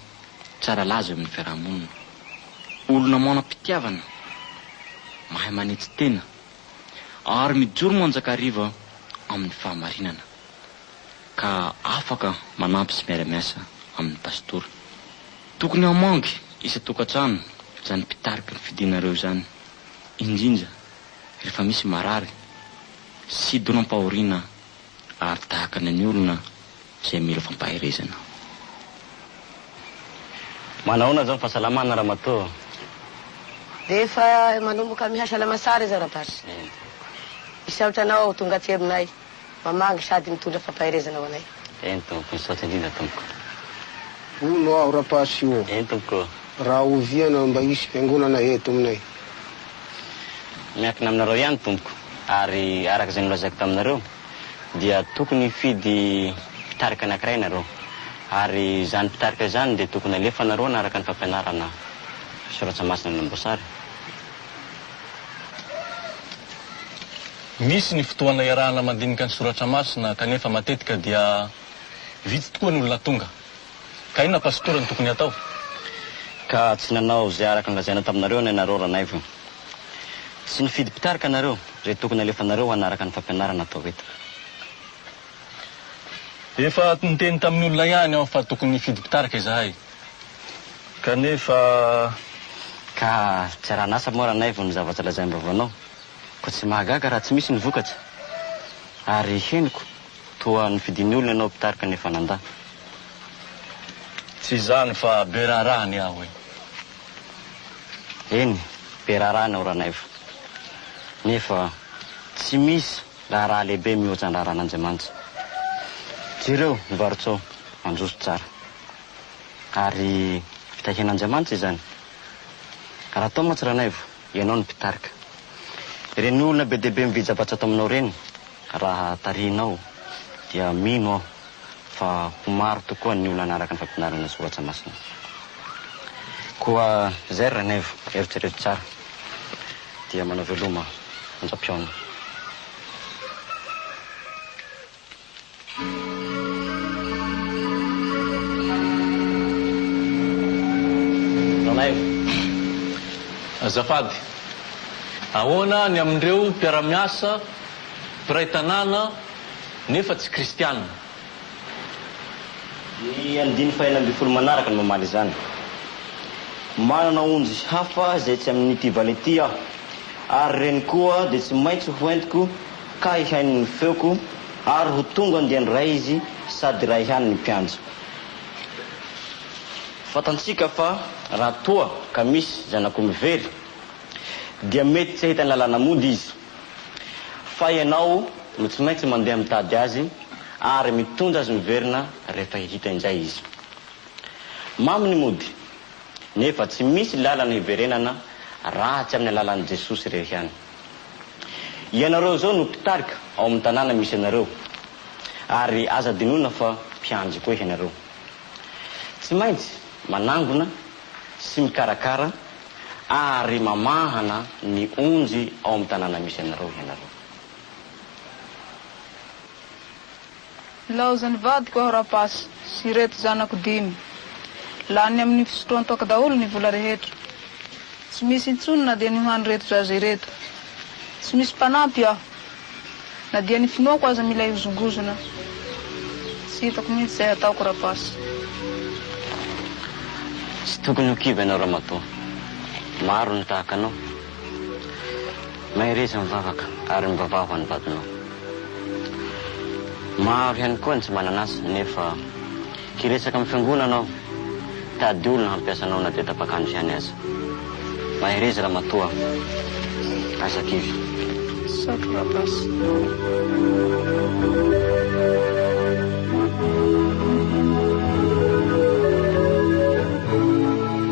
tsara laza amin'ny fiarahamonina. Olona manam-pitiavana mahay manitsy tena ary mijoro manjakariva amin'ny fahamarinana ka afaka manampy sy miara-miasa amin'ny pastora. Tokony hamangy isa-tokantrano zany mpitarika ny fidinareo zany, indrindra rehefa misy marary sy donam-pahoriana ary tahaka ny olona izay mila fampaherezana. Manaona zao fahasalamana Ramatoa? Dia efa manomboka mihasalama tsara izy Rapasy. Misaotra anao tonga aty aminay, mamangy sady mitondra fampaherezana ho anay. Tompoko, misaotra indrindra tompoko. Ono aho Rapasy io. Tompoko. Raha oviana mba hisy fiangonana eto aminay. Miankina aminareo ihany tompoko, ary araka izay nolazaiko taminareo dia tokony hifidy mpitarika anankiray nareo, ary zany mpitarika zany dia tokony alefa nareo naraka ny fampianarana Soratra Masina ny Amboasary. Misy ny fotoana iarahana mandinika ny Soratra Masina kanefa matetika dia vitsy tokoa ny olona tonga. Ka inona pastora ny tokony atao? Ka tsy nanao izay araka ny lazaina taminareo ny nareo ranaivo. Tsy nifidy mpitarika nareo, izay tokony alefa nareo hanaraka ny fampianarana atao eto. Efa niteny tamin'ny olona ihany aho fa tokony nifidy mpitarika izahay. Kanefa ka tsy raha nasa moa ranaivo ny zavatra lazaim-bavanao. Ko tsy mahagaga raha tsy misy ny vokatra. Ary henoko toa nifidiny olona ianao mpitarika nefa nandà. Tsy izany fa be rarahany aho e. Eny, be rarahany ao ranaivo. Nefa tsy misy raha lehibe mihoatra ny raran'Andriamanitra. Jereo mivarotsao mandroso tsara. Ary fitahian'Andriamanitra izany. Raha atao moa tsy ranaivo, ianao ny mpitarika. Ireny olona be dehibe mividy zavatra ato aminao reny, raha tarihinao dia mino aho fa ho maro tokoa ny olona anaraka ny fampianarana Soratra Masina. Koa zay ranaivo, eritrereto tsara dia manao veloma anjam-piaona. Ranaivo, azafady, ahoana ny amindreo mpiara-miasa, mpiray tanàna nefa tsy kristianina? Ny andiny fahaenam-bifolo manaraka ny mamaly izany. Manana onjy hafa izay tsy amin'ity valety aho, ary reny koa dia tsy maintsy ho entiko ka ihainy ny feoko, ary ho tonga andeha ndray izy sady raha ihany ny mpiandro. Fatantsika fa raha toa ka misy zanako mivery dia mety tsy ahita ny lalàna mody izy. Fa ianao no tsy maintsy mandeha mitady azy ary mitondra azy miverina rehefa hihita indray izy. Mamy ny mody, nefa tsy misy lalana hiverenana raha tsy amin'ny alalan'i Jesosy rehetra ihany. Ianareo zao no mpitarika ao amin'ny tanàna misy ianareo, ary aza dinona fa mpiandry koa ianareo. Tsy maintsy manangona sy mikarakara ary mamahana ny onjy ao amin'ny tanàna misy ianareo ianareo. Laozany vadiko aho Rapasy sy reto zanako 5. Lany amin'ny fisotroan-toaka daholo ny vola rehetra. Tsy misy intsony na dia niohany reto zaza ireto. Tsy misy mpanampy aho. Na dia ny finoako aza mila hozongozona. Tsy hitako mihitsy izay ataoko Rapasy. Tsy tokony ho kiva ianao Ramatoa. Maro ny tahaka anao. Mahireza mivavaka ary mivavaho ny vadinao. Maro ihany koa ny tsy mananasa nefa kiresaka amin'ny fiangonanao, tady olona hampiasanao na dia tapakandro ihany aza. Mahireza Ramatoa, aza-kivy. Saotra Rapasy.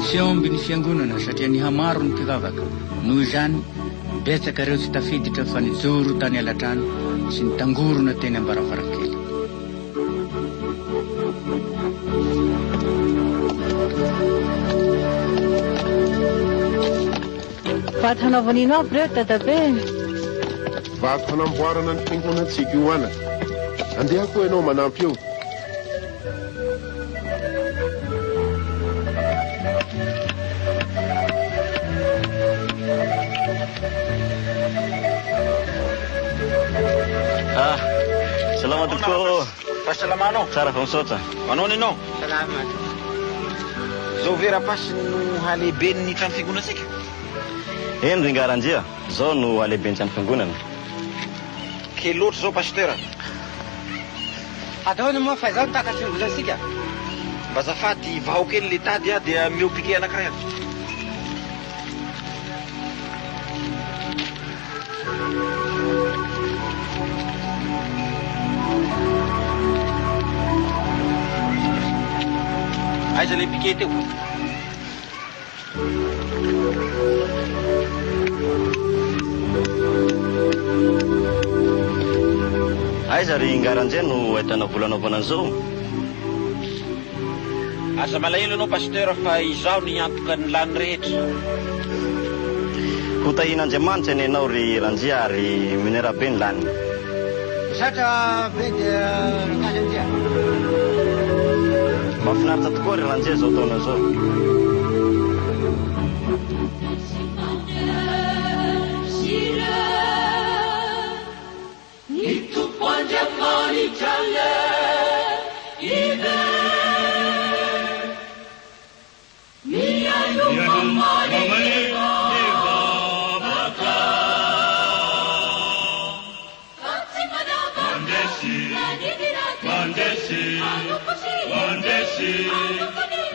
Tsy aomby ny fiangonana satria ny hamaro ny mpivavaka. Noho izany, betsaka ireo tsy tafiditra fa nijoro tany alatrano sy nitangorona teny ambaravarakely. Vaty hanaovan'ino aby reo dadabe? Vaty hanamboarana ny fiangonantsika io ana. Andeha koa ianao manampy eo. Vadiko. Fahasalamanao. Tsara fa misaotra. Manao ni anao? Salama. Zao ve rapaso no halehibe ny trano fiangonantsika? Eny ringaranjia. Zao no alehiben'ny trano fiangonana. Kely loatra zao pasteur. Ataony moa fa izao takatry ny volantsika. Mba zafady vahao kely le tady dia miopike anankiray ato. Aiza le piqué teo? Aiza ry ngaranjia no ahitana volanaovana an'izao. Aza malahelo anao pasteur fa izaho ny antoka ny lany rehetra. Ho tahin'Andriamanitra ny ianao ry ranjia ary minera be ny lany. Zatra be dia ranjia. Mahafinaritra tokoa ry ranjia zao taona zao.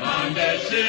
Mandesi,